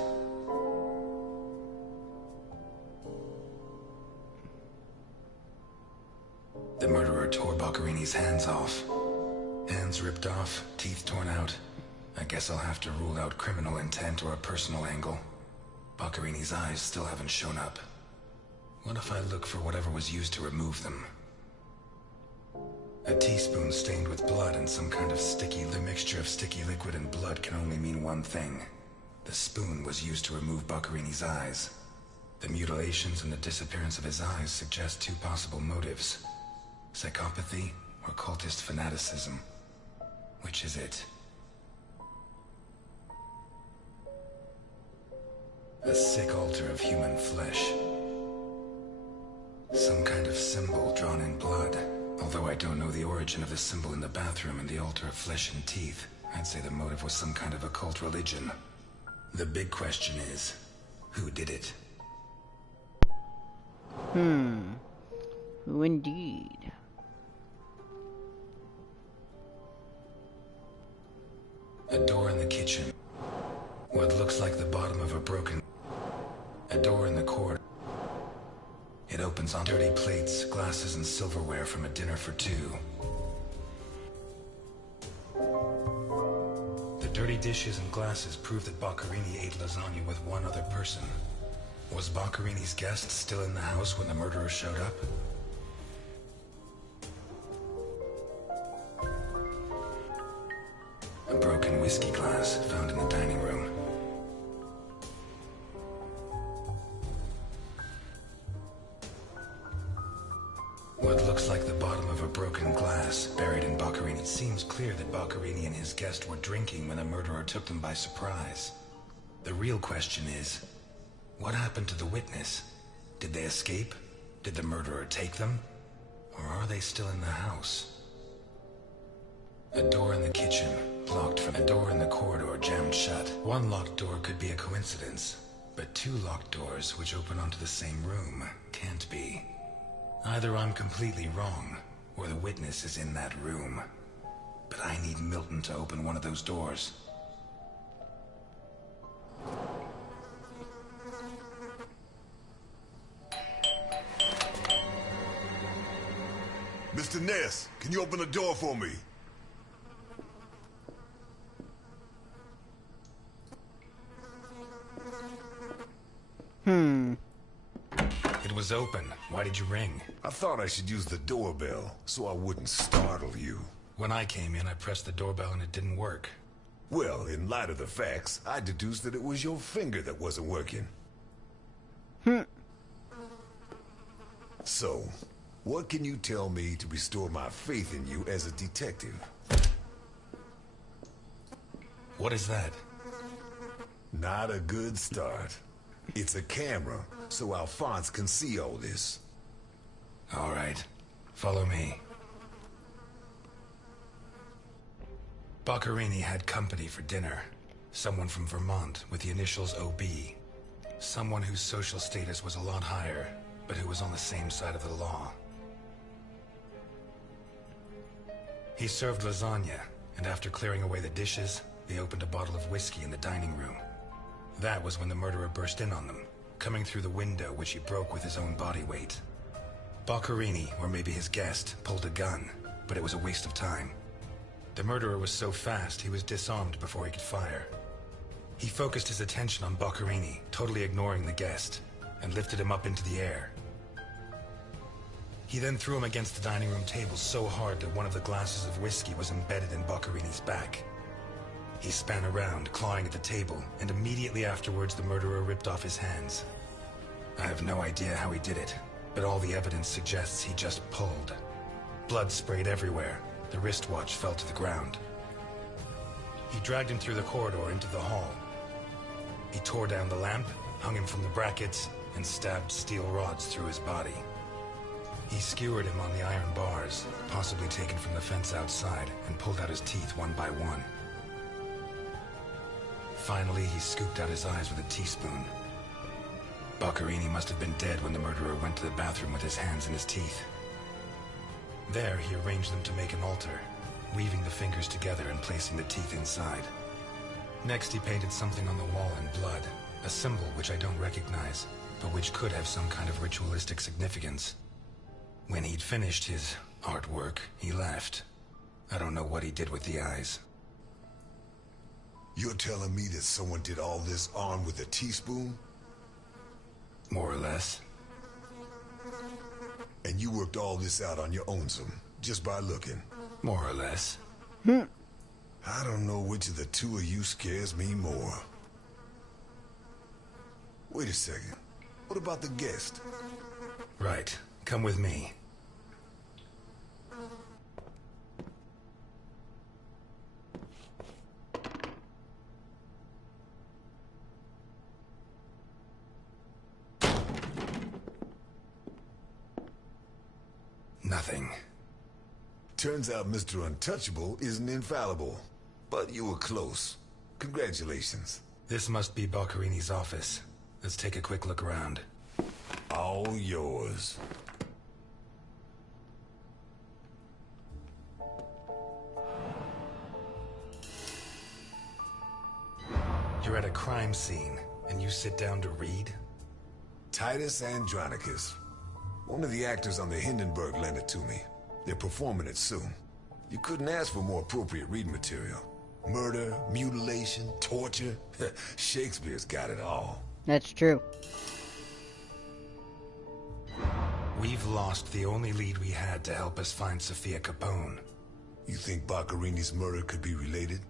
The murderer tore Boccherini's hands off. Hands ripped off, teeth torn out. I guess I'll have to rule out criminal intent or a personal angle. Boccherini's eyes still haven't shown up. What if I look for whatever was used to remove them? A teaspoon stained with blood and some kind of the mixture of sticky liquid and blood can only mean one thing. The spoon was used to remove Boccherini's eyes. The mutilations and the disappearance of his eyes suggest two possible motives. Psychopathy or cultist fanaticism. Which is it? A sick altar of human flesh. Some kind of symbol drawn in blood. Although I don't know the origin of the symbol in the bathroom and the altar of flesh and teeth, I'd say the motive was some kind of occult religion. The big question is, who did it? Who indeed? A door in the kitchen. What looks like the bottom of a broken... A door in the corridor. It opens on dirty plates, glasses, and silverware from a dinner for two. The dirty dishes and glasses prove that Boccherini ate lasagna with one other person. Was Boccherini's guest still in the house when the murderer showed up? A broken whiskey glass found in the dining room. What looks like the bottom of a broken glass buried in Boccherini. It seems clear that Boccherini and his guest were drinking when the murderer took them by surprise. The real question is, what happened to the witness? Did they escape? Did the murderer take them? Or are they still in the house? A door in the kitchen, locked from a door in the corridor jammed shut. One locked door could be a coincidence, but two locked doors which open onto the same room can't be. Either I'm completely wrong, or the witness is in that room. But I need Milton to open one of those doors. Mr. Ness, can you open the door for me? It was open. Why did you ring? I thought I should use the doorbell so I wouldn't startle you. When I came in, I pressed the doorbell and it didn't work. Well, in light of the facts, I deduced that it was your finger that wasn't working. So, what can you tell me to restore my faith in you as a detective? What is that? Not a good start. It's a camera, so Alphonse can see all this. All right. Follow me. Boccherini had company for dinner. Someone from Vermont with the initials OB. Someone whose social status was a lot higher, but who was on the same side of the law. He served lasagna, and after clearing away the dishes, they opened a bottle of whiskey in the dining room. That was when the murderer burst in on them, coming through the window which he broke with his own body weight. Boccherini, or maybe his guest, pulled a gun, but it was a waste of time. The murderer was so fast he was disarmed before he could fire. He focused his attention on Boccherini, totally ignoring the guest, and lifted him up into the air. He then threw him against the dining room table so hard that one of the glasses of whiskey was embedded in Boccherini's back. He span around, clawing at the table, and immediately afterwards the murderer ripped off his hands. I have no idea how he did it, but all the evidence suggests he just pulled. Blood sprayed everywhere. The wristwatch fell to the ground. He dragged him through the corridor into the hall. He tore down the lamp, hung him from the brackets, and stabbed steel rods through his body. He skewered him on the iron bars, possibly taken from the fence outside, and pulled out his teeth one by one. Finally, he scooped out his eyes with a teaspoon. Boccherini must have been dead when the murderer went to the bathroom with his hands in his teeth. There, he arranged them to make an altar, weaving the fingers together and placing the teeth inside. Next, he painted something on the wall in blood, a symbol which I don't recognize, but which could have some kind of ritualistic significance. When he'd finished his artwork, he left. I don't know what he did with the eyes. You're telling me that someone did all this armed with a teaspoon? More or less. And you worked all this out on your own, just by looking? More or less. I don't know which of the two of you scares me more. Wait a second. What about the guest? Right. Come with me. Nothing. Turns out Mr. Untouchable isn't infallible. But you were close. Congratulations. This must be Boccherini's office. Let's take a quick look around. All yours. You're at a crime scene, and you sit down to read? Titus Andronicus. One of the actors on the Hindenburg lent it to me. They're performing it soon. You couldn't ask for more appropriate reading material. Murder, mutilation, torture. Shakespeare's got it all. That's true. We've lost the only lead we had to help us find Sophia Capone. You think Boccherini's murder could be related?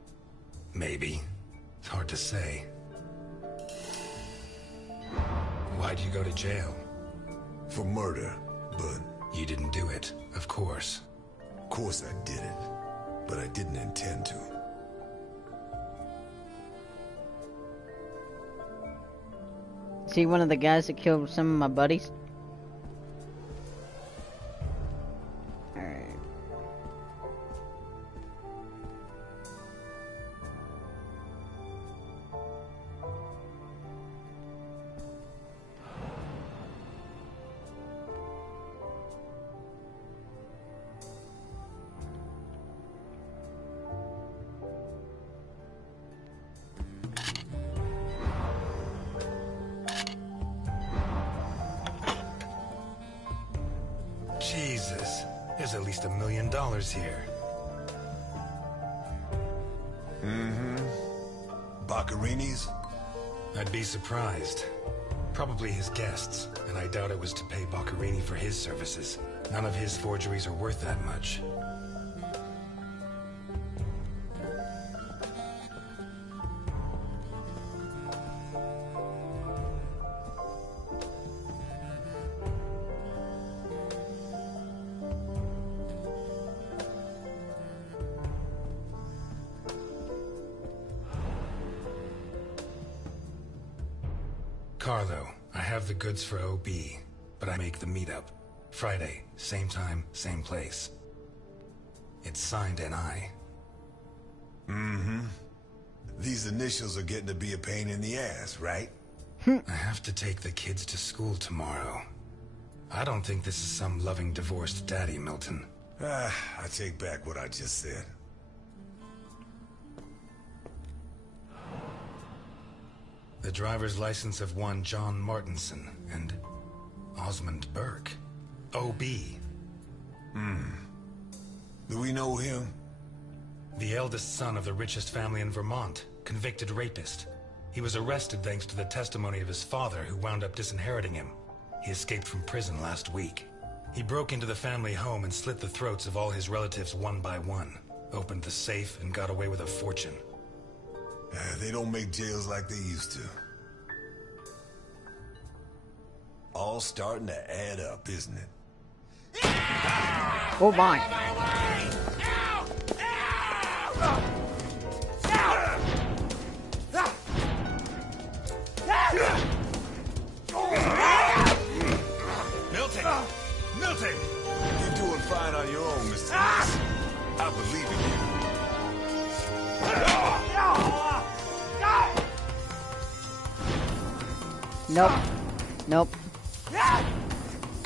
Maybe. It's hard to say. Why'd you go to jail? For murder, but... You didn't do it, of course. Of course I didn't, but I didn't intend to. Is he one of the guys that killed some of my buddies? Alright. Jesus, there's at least $1 million here. Boccherini's? I'd be surprised. Probably his guests, and I doubt it was to pay Boccherini for his services. None of his forgeries are worth that much. Carlo, I have the goods for OB, but I make the meetup. Friday, same time, same place. It's signed NI. Mm-hmm. These initials are getting to be a pain in the ass, right? I have to take the kids to school tomorrow. I don't think this is some loving divorced daddy, Milton. I take back what I just said. The driver's license of one John Martinson and Osmond Burke. OB. Do we know him? The eldest son of the richest family in Vermont, convicted rapist. He was arrested thanks to the testimony of his father, who wound up disinheriting him. He escaped from prison last week. He broke into the family home and slit the throats of all his relatives one by one, opened the safe, and got away with a fortune. They don't make jails like they used to. All starting to add up, isn't it? Oh my. Milton! Milton! You're doing fine on your own, Mr. Ness. I believe in you. Nope. Nope.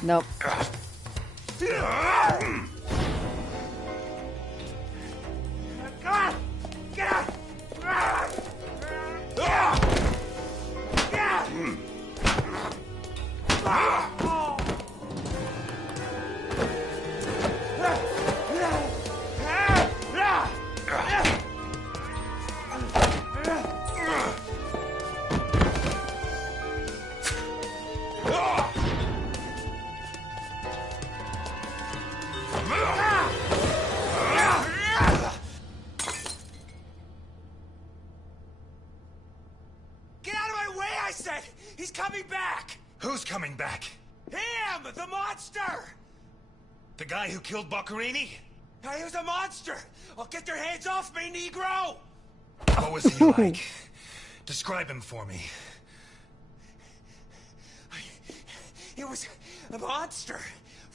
Nope. God! Get out! Get out of my way, I said! He's coming back! Who's coming back? Him! The monster! The guy who killed Boccherini? He was a monster! Oh, get your hands off me, Negro! What was he like? Describe him for me. He was a monster.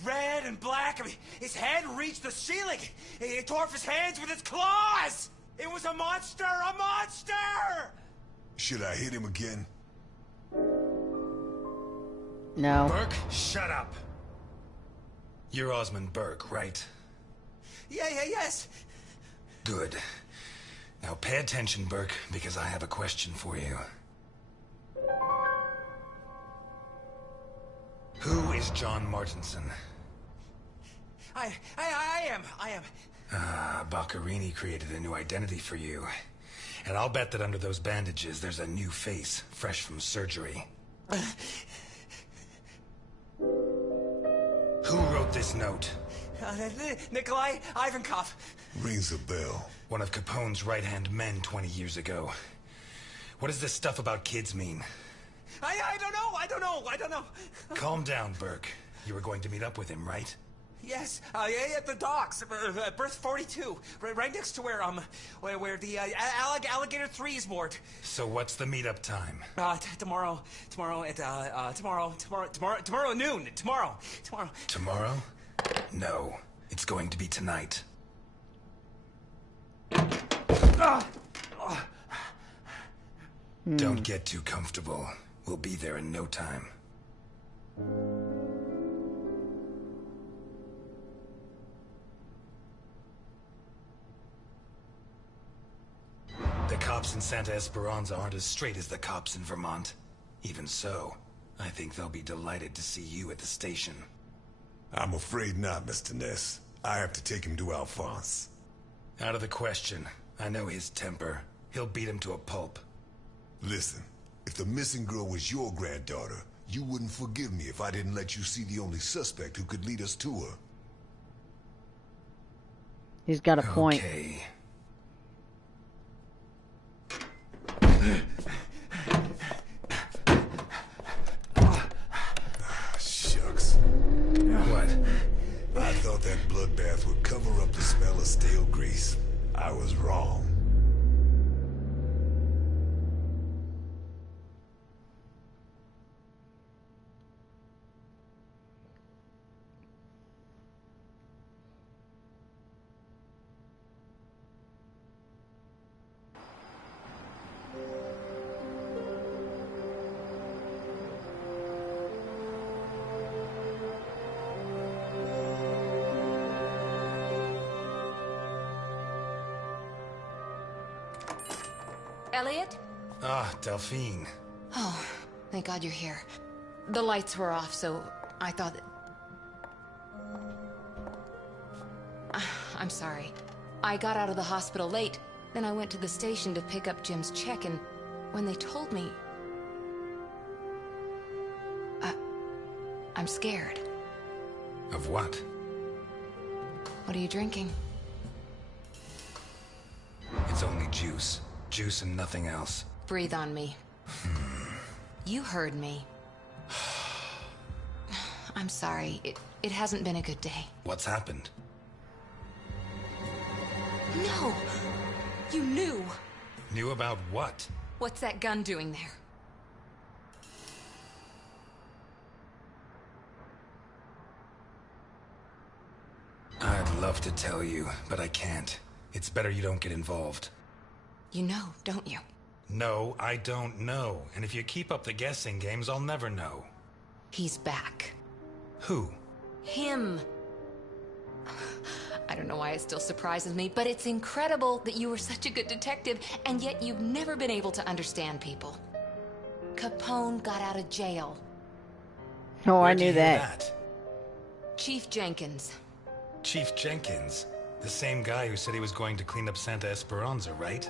Red and black. I mean, his head reached the ceiling. He tore off his hands with his claws! It was a monster! A monster! Should I hit him again? No. Burke, shut up. You're Osmond Burke, right? Yes. Good. Now pay attention, Burke, because I have a question for you. Who is John Martinson? I am. Boccherini created a new identity for you. And I'll bet that under those bandages, there's a new face, fresh from surgery. Who wrote this note? Nikolai Ivankov. Rings a bell. One of Capone's right-hand men 20 years ago. What does this stuff about kids mean? I don't know. Calm down, Burke. You were going to meet up with him, right? Yes, at the docks, berth 42, right next to where the Alligator 3 is moored. So what's the meetup time? Tomorrow at noon. Tomorrow. Tomorrow? No, it's going to be tonight. Don't get too comfortable. We'll be there in no time. The cops in Santa Esperanza aren't as straight as the cops in Vermont. Even so, I think they'll be delighted to see you at the station. I'm afraid not, Mr. Ness. I have to take him to Alphonse. Out of the question. I know his temper. He'll beat him to a pulp. Listen, if the missing girl was your granddaughter, you wouldn't forgive me if I didn't let you see the only suspect who could lead us to her. He's got a point. Okay. Shucks. What? I thought that bloodbath would cover up the smell of stale grease. I was wrong. Elliot? Ah, Delphine. Oh, thank God you're here. The lights were off, so I thought that... I'm sorry. I got out of the hospital late, then I went to the station to pick up Jim's check, and when they told me... I'm scared. Of what? What are you drinking? It's only juice. Juice and nothing else. Breathe on me. You heard me. I'm sorry. It hasn't been a good day. What's happened? No! You knew! Knew about what? What's that gun doing there? I'd love to tell you, but I can't. It's better you don't get involved. You know, don't you? No, I don't know. And if you keep up the guessing games, I'll never know. He's back. Who? Him. I don't know why it still surprises me, but it's incredible that you were such a good detective, and yet you've never been able to understand people. Capone got out of jail. Oh, I Where'd you knew hear that. Chief Jenkins. Chief Jenkins. The same guy who said he was going to clean up Santa Esperanza, right?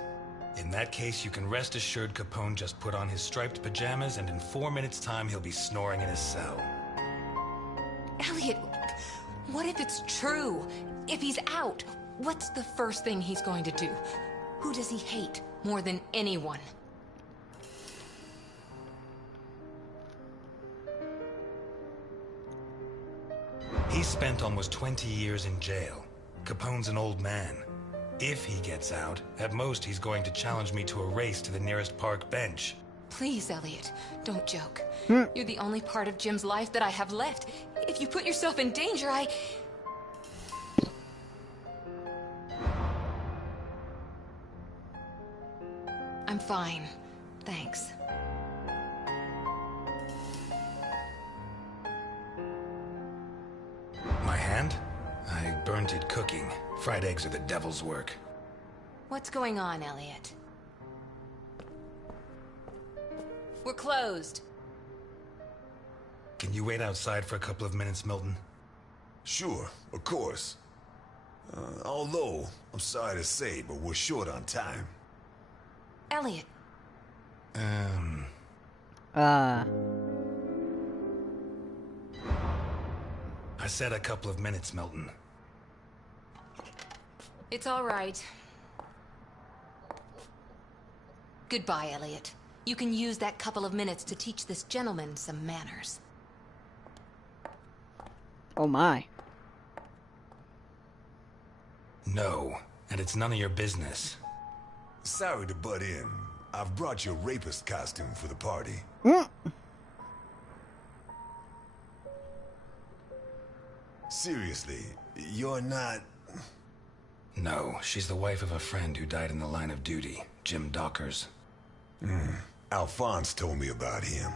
In that case, you can rest assured Capone just put on his striped pajamas, and in 4 minutes' time, he'll be snoring in his cell. Elliot, what if it's true? If he's out, what's the first thing he's going to do? Who does he hate more than anyone? He spent almost 20 years in jail. Capone's an old man. If he gets out, at most he's going to challenge me to a race to the nearest park bench. Please, Elliot, don't joke. You're the only part of Jim's life that I have left. If you put yourself in danger, I'm fine. Thanks. My hand? I burnt it cooking. Fried eggs are the devil's work. What's going on, Elliot? We're closed. Can you wait outside for a couple of minutes, Milton? Sure, of course. Although, I'm sorry to say, but we're short on time. Elliot. I said a couple of minutes, Milton. It's all right. Goodbye, Elliot. You can use that couple of minutes to teach this gentleman some manners. Oh my. No, and it's none of your business. Sorry to butt in. I've brought your rapist costume for the party. Seriously, you're not... No, she's the wife of a friend who died in the line of duty, Jim Dockers. Alphonse told me about him.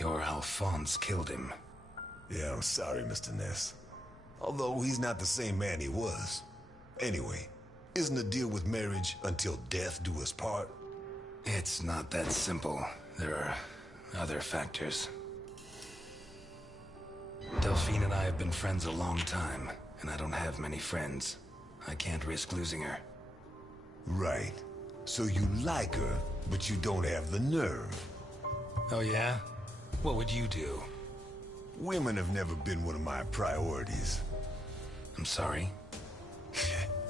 Your Alphonse killed him. Yeah, I'm sorry, Mr. Ness. Although he's not the same man he was. Anyway, isn't the deal with marriage until death do us part? It's not that simple. There are other factors. Delphine and I have been friends a long time, and I don't have many friends. I can't risk losing her. Right. So you like her, but you don't have the nerve. Oh yeah? What would you do? Women have never been one of my priorities. I'm sorry.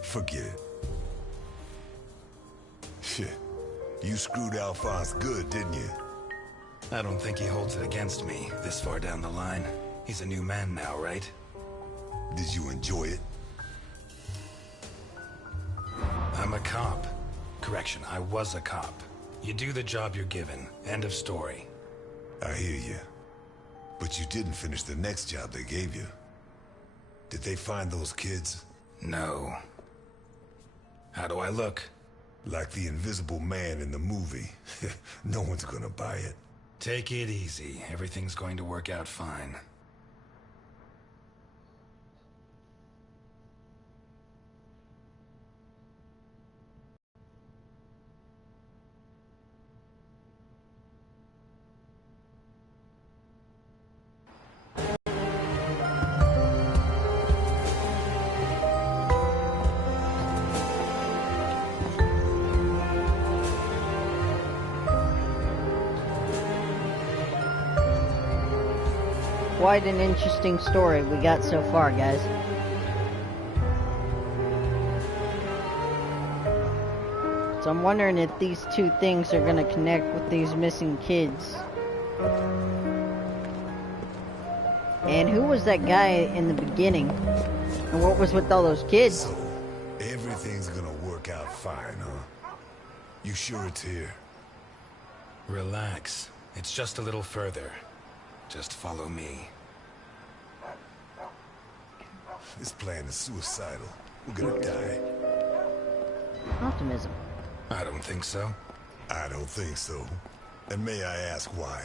Forget it. Shit. You screwed Alphonse good, didn't you? I don't think he holds it against me this far down the line. He's a new man now, right? Did you enjoy it? I'm a cop. Correction, I was a cop. You do the job you're given. End of story. I hear you. But you didn't finish the next job they gave you. Did they find those kids? No. How do I look? Like the invisible man in the movie. No one's gonna buy it. Take it easy. Everything's going to work out fine. quite an interesting story we got so far, guys. So I'm wondering if these two things are gonna connect with these missing kids. And who was that guy in the beginning? And what was with all those kids? So, everything's gonna work out fine, huh? You sure it's here? Relax. It's just a little further. Just follow me. This plan is suicidal. We're gonna die. Optimism. I don't think so. I don't think so. And may I ask why?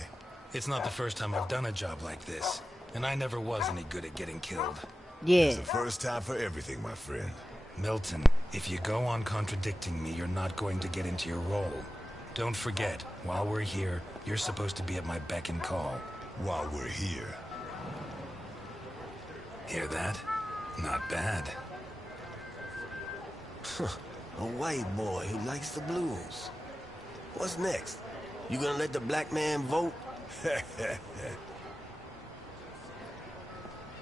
It's not the first time I've done a job like this. And I never was any good at getting killed. Yeah. It's the first time for everything, my friend. Milton, if you go on contradicting me, you're not going to get into your role. Don't forget, while we're here, you're supposed to be at my beck and call. While we're here. Hear that? Not bad. A white boy who likes the blues. What's next? You gonna let the black man vote?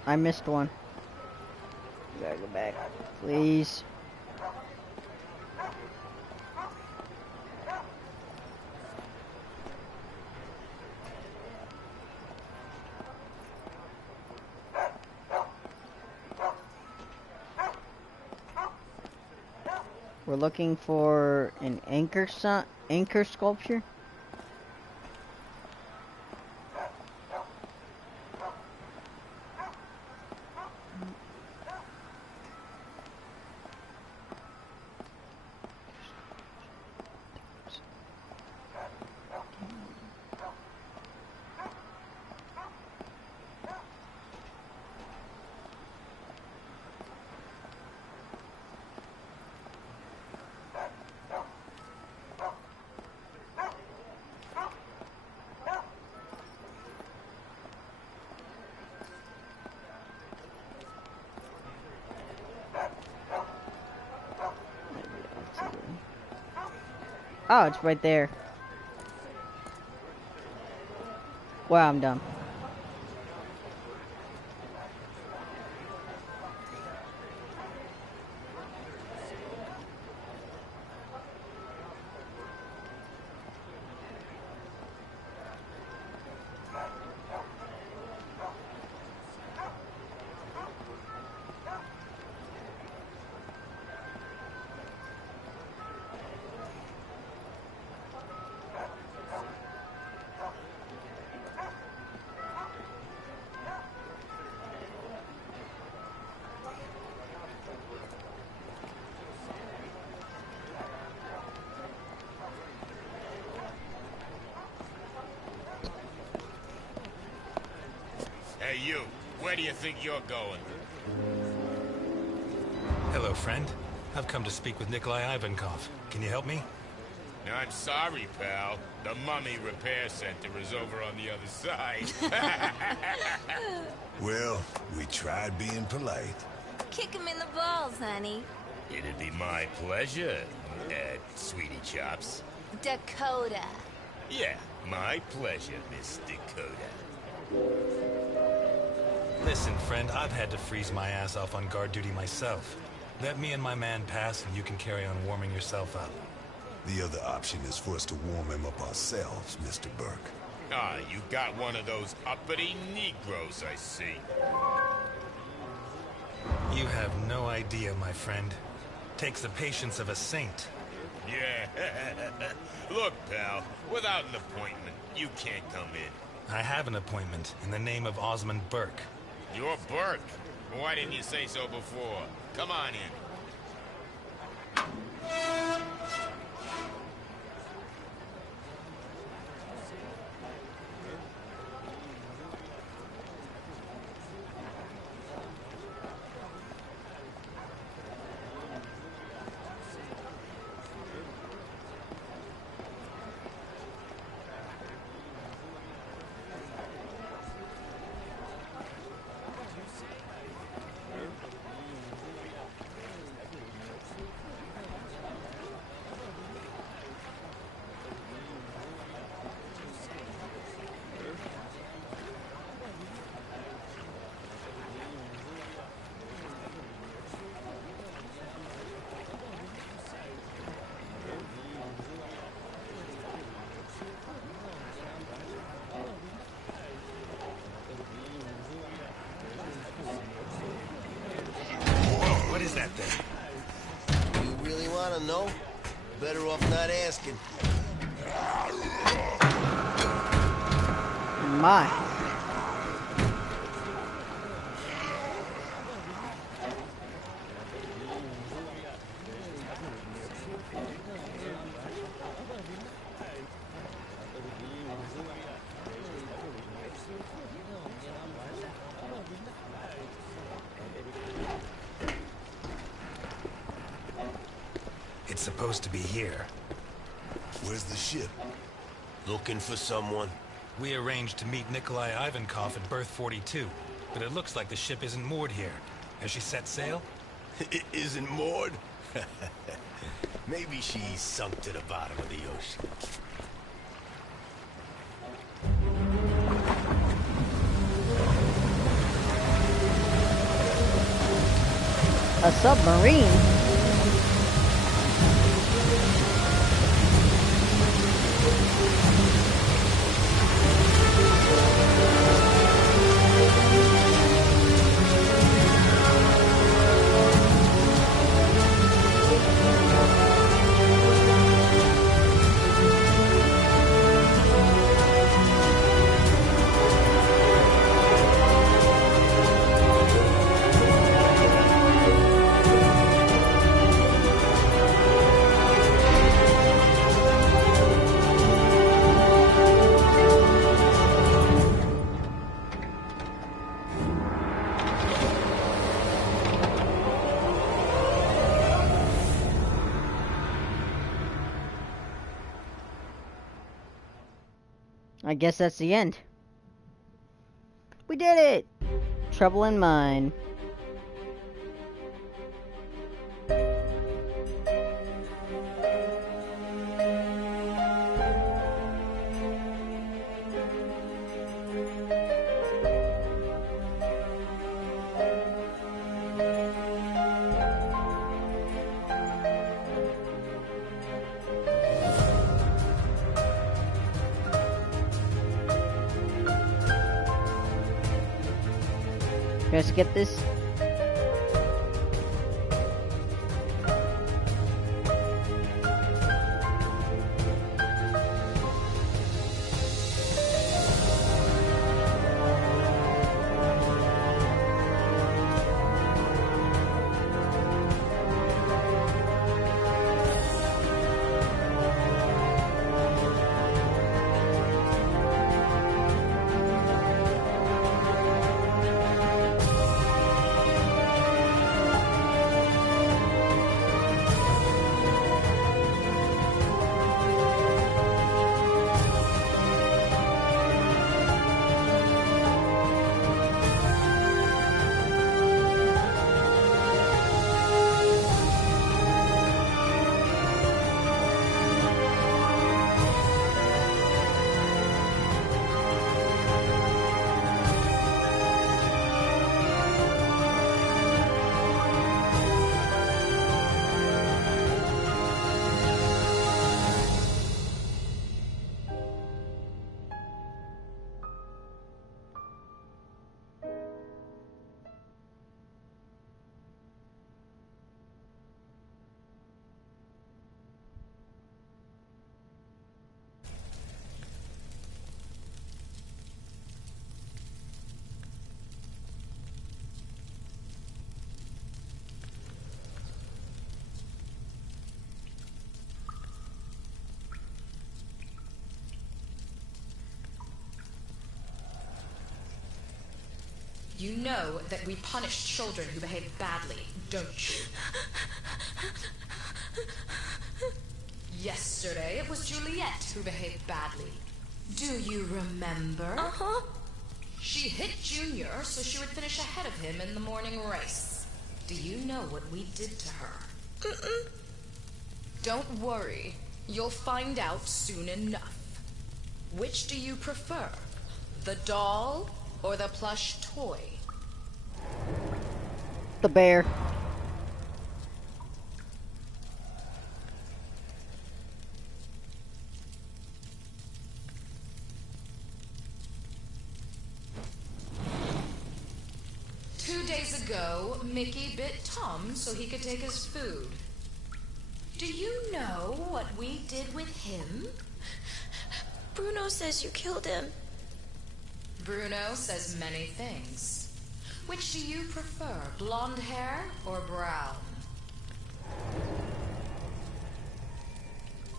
I missed one. Gotta go back, please. We're looking for an anchor sculpture. Oh, it's right there. Wow, I'm dumb. Hey, you. Where do you think you're going? Hello, friend. I've come to speak with Nikolai Ivankov. Can you help me? I'm sorry, pal. The mummy repair center is over on the other side. Well, we tried being polite. Kick him in the balls, honey. It'd be my pleasure, Sweetie Chops. Dakota. Yeah, my pleasure, Miss Dakota. Listen, friend, I've had to freeze my ass off on guard duty myself. Let me and my man pass, and you can carry on warming yourself up. The other option is for us to warm him up ourselves, Mr. Burke. Ah, you got one of those uppity Negroes, I see. You have no idea, my friend. Takes the patience of a saint. Yeah. Look, pal, without an appointment, you can't come in. I have an appointment in the name of Osmond Burke. You're Burke. Why didn't you say so before? Come on in. don't know. Better off not asking. My. It's supposed to be here. Where's the ship? Looking for someone? We arranged to meet Nikolai Ivankov at berth 42, but it looks like the ship isn't moored here. Has she set sail? It isn't moored? Maybe she's sunk to the bottom of the ocean. A submarine? I guess that's the end. We did it! Trouble in mind. Can I skip this? You know that we punish children who behave badly, don't you? Yesterday, it was Juliet who behaved badly. Do you remember? Uh-huh. She hit Junior so she would finish ahead of him in the morning race. Do you know what we did to her? Mm-mm. Don't worry. You'll find out soon enough. Which do you prefer? The doll or the plush toy? The bear. Two days ago, Mickey bit Tom so he could take his food. Do you know what we did with him? Bruno says you killed him. Bruno says many things. Which do you prefer, blonde hair or brown?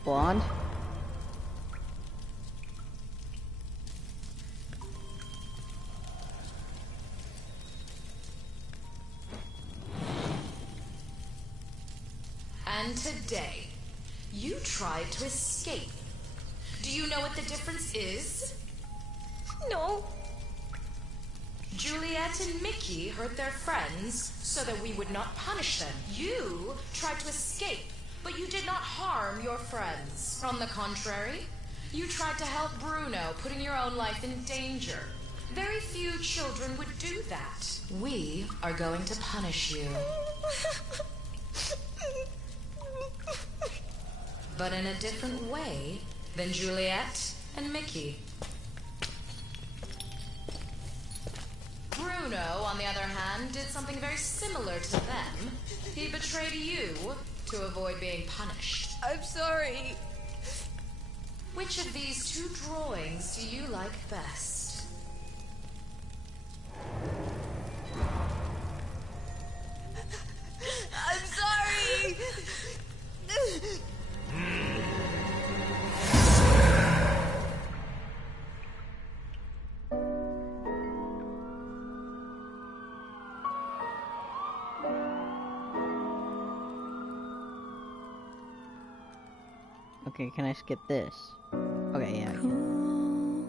Blonde? And today, you tried to escape. Do you know what the difference is? No. Juliet and Mickey hurt their friends so that we would not punish them. You tried to escape, but you did not harm your friends. On the contrary, you tried to help Bruno, putting your own life in danger. Very few children would do that. We are going to punish you. But in a different way than Juliet and Mickey. Bruno, on the other hand, did something very similar to them. He betrayed you to avoid being punished. I'm sorry. Which of these two drawings do you like best? I'm sorry. Okay, can I skip this? Okay, yeah, I can.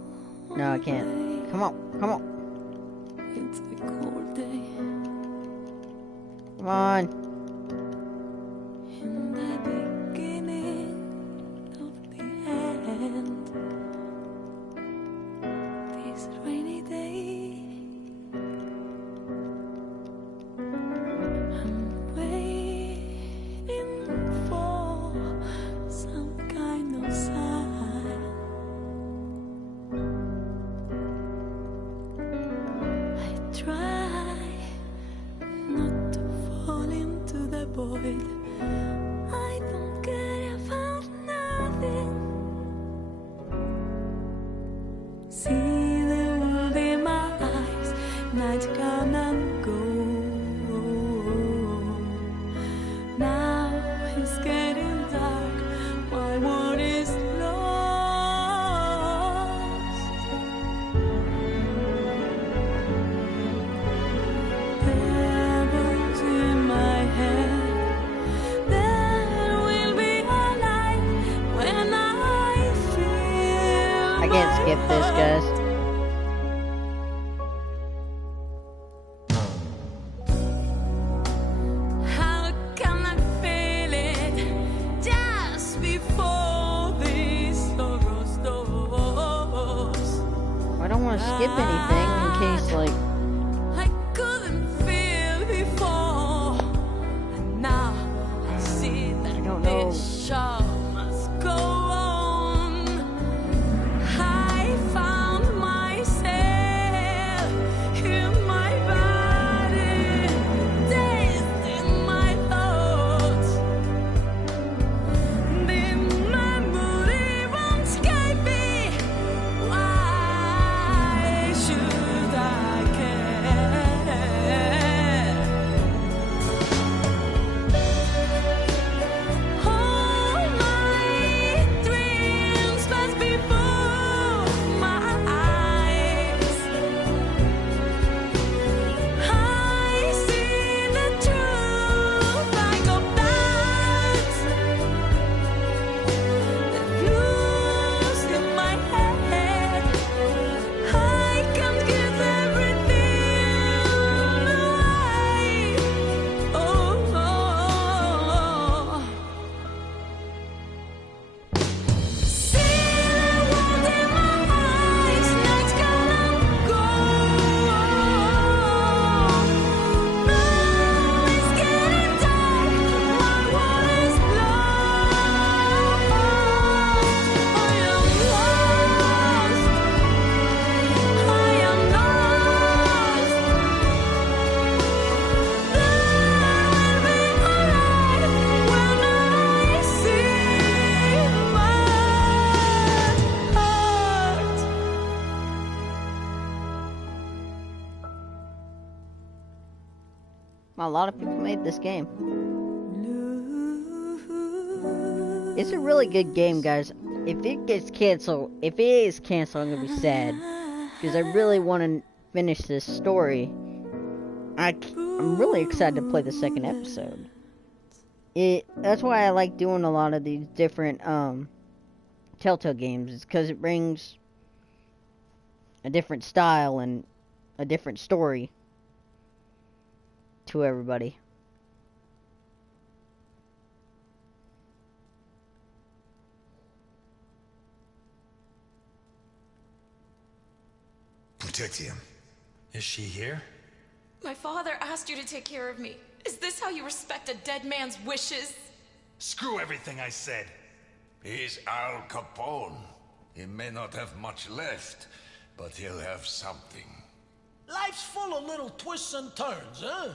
No, I can't. Come on, come on. It's a cold day. Come on. In the beginning of the end. This rainy day. I'm waiting for some kind of sign. I try not to fall into the void. I don't care about nothing. See the world in my eyes. Night come and go. Now it's getting dark. My world is lost. Devils in my head. There will be a light when I feel I can't skip this, guys. How can I feel it just before this sorrow stops? I don't want to skip anything in case, like, I couldn't feel before, and now I see that I don't know. this show must go on. I found myself in my body, tasting my thoughts. The memory won't escape me. Why should I care? A lot of people made this game. It's a really good game, guys. If it gets canceled, if it is canceled, I'm gonna be sad. Because I really want to finish this story. I'm really excited to play the second episode. That's why I like doing a lot of these different Telltale games. It's because it brings a different style and a different story to everybody. Protect him. Is she here? My father asked you to take care of me. Is this how you respect a dead man's wishes? Screw everything I said. He's Al Capone. He may not have much left, but he'll have something. Life's full of little twists and turns, huh?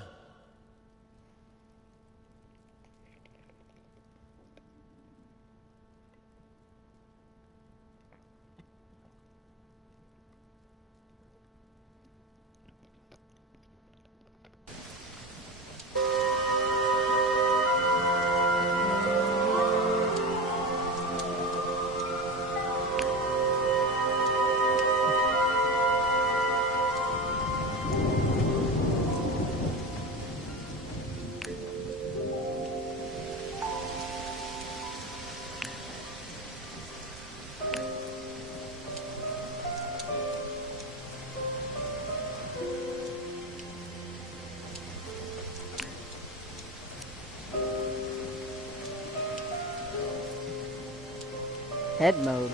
Head mode.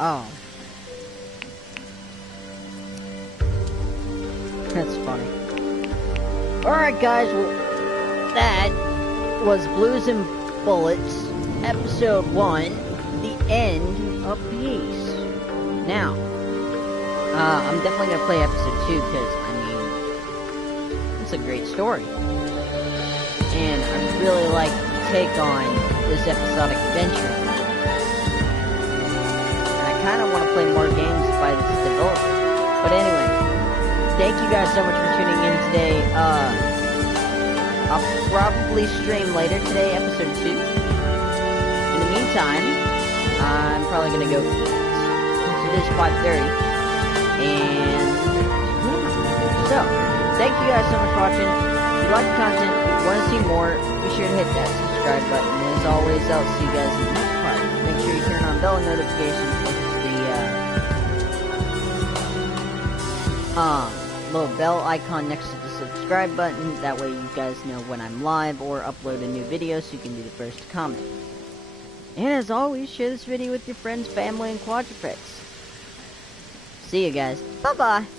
Oh. That's funny. Alright guys, well, that was Blues and Bullets, Episode 1, The End of Peace. Now, I'm definitely going to play Episode 2 because, I mean, it's a great story. And I really like to take on this episodic adventure. I kind of want to play more games by this developer. But anyway, thank you guys so much for tuning in today. I'll probably stream later today, episode 2. In the meantime, I'm probably going to go eat. It is 5:30. And, yeah. So, thank you guys so much for watching. If you like the content, want to see more, be sure to hit that subscribe button. And as always, I'll see you guys in the next part. Make sure you turn on bell notifications, which is the little bell icon next to the subscribe button. That way you guys know when I'm live or upload a new video so you can be the first to comment. And as always, share this video with your friends, family, and quadrupeds. See you guys. Bye-bye.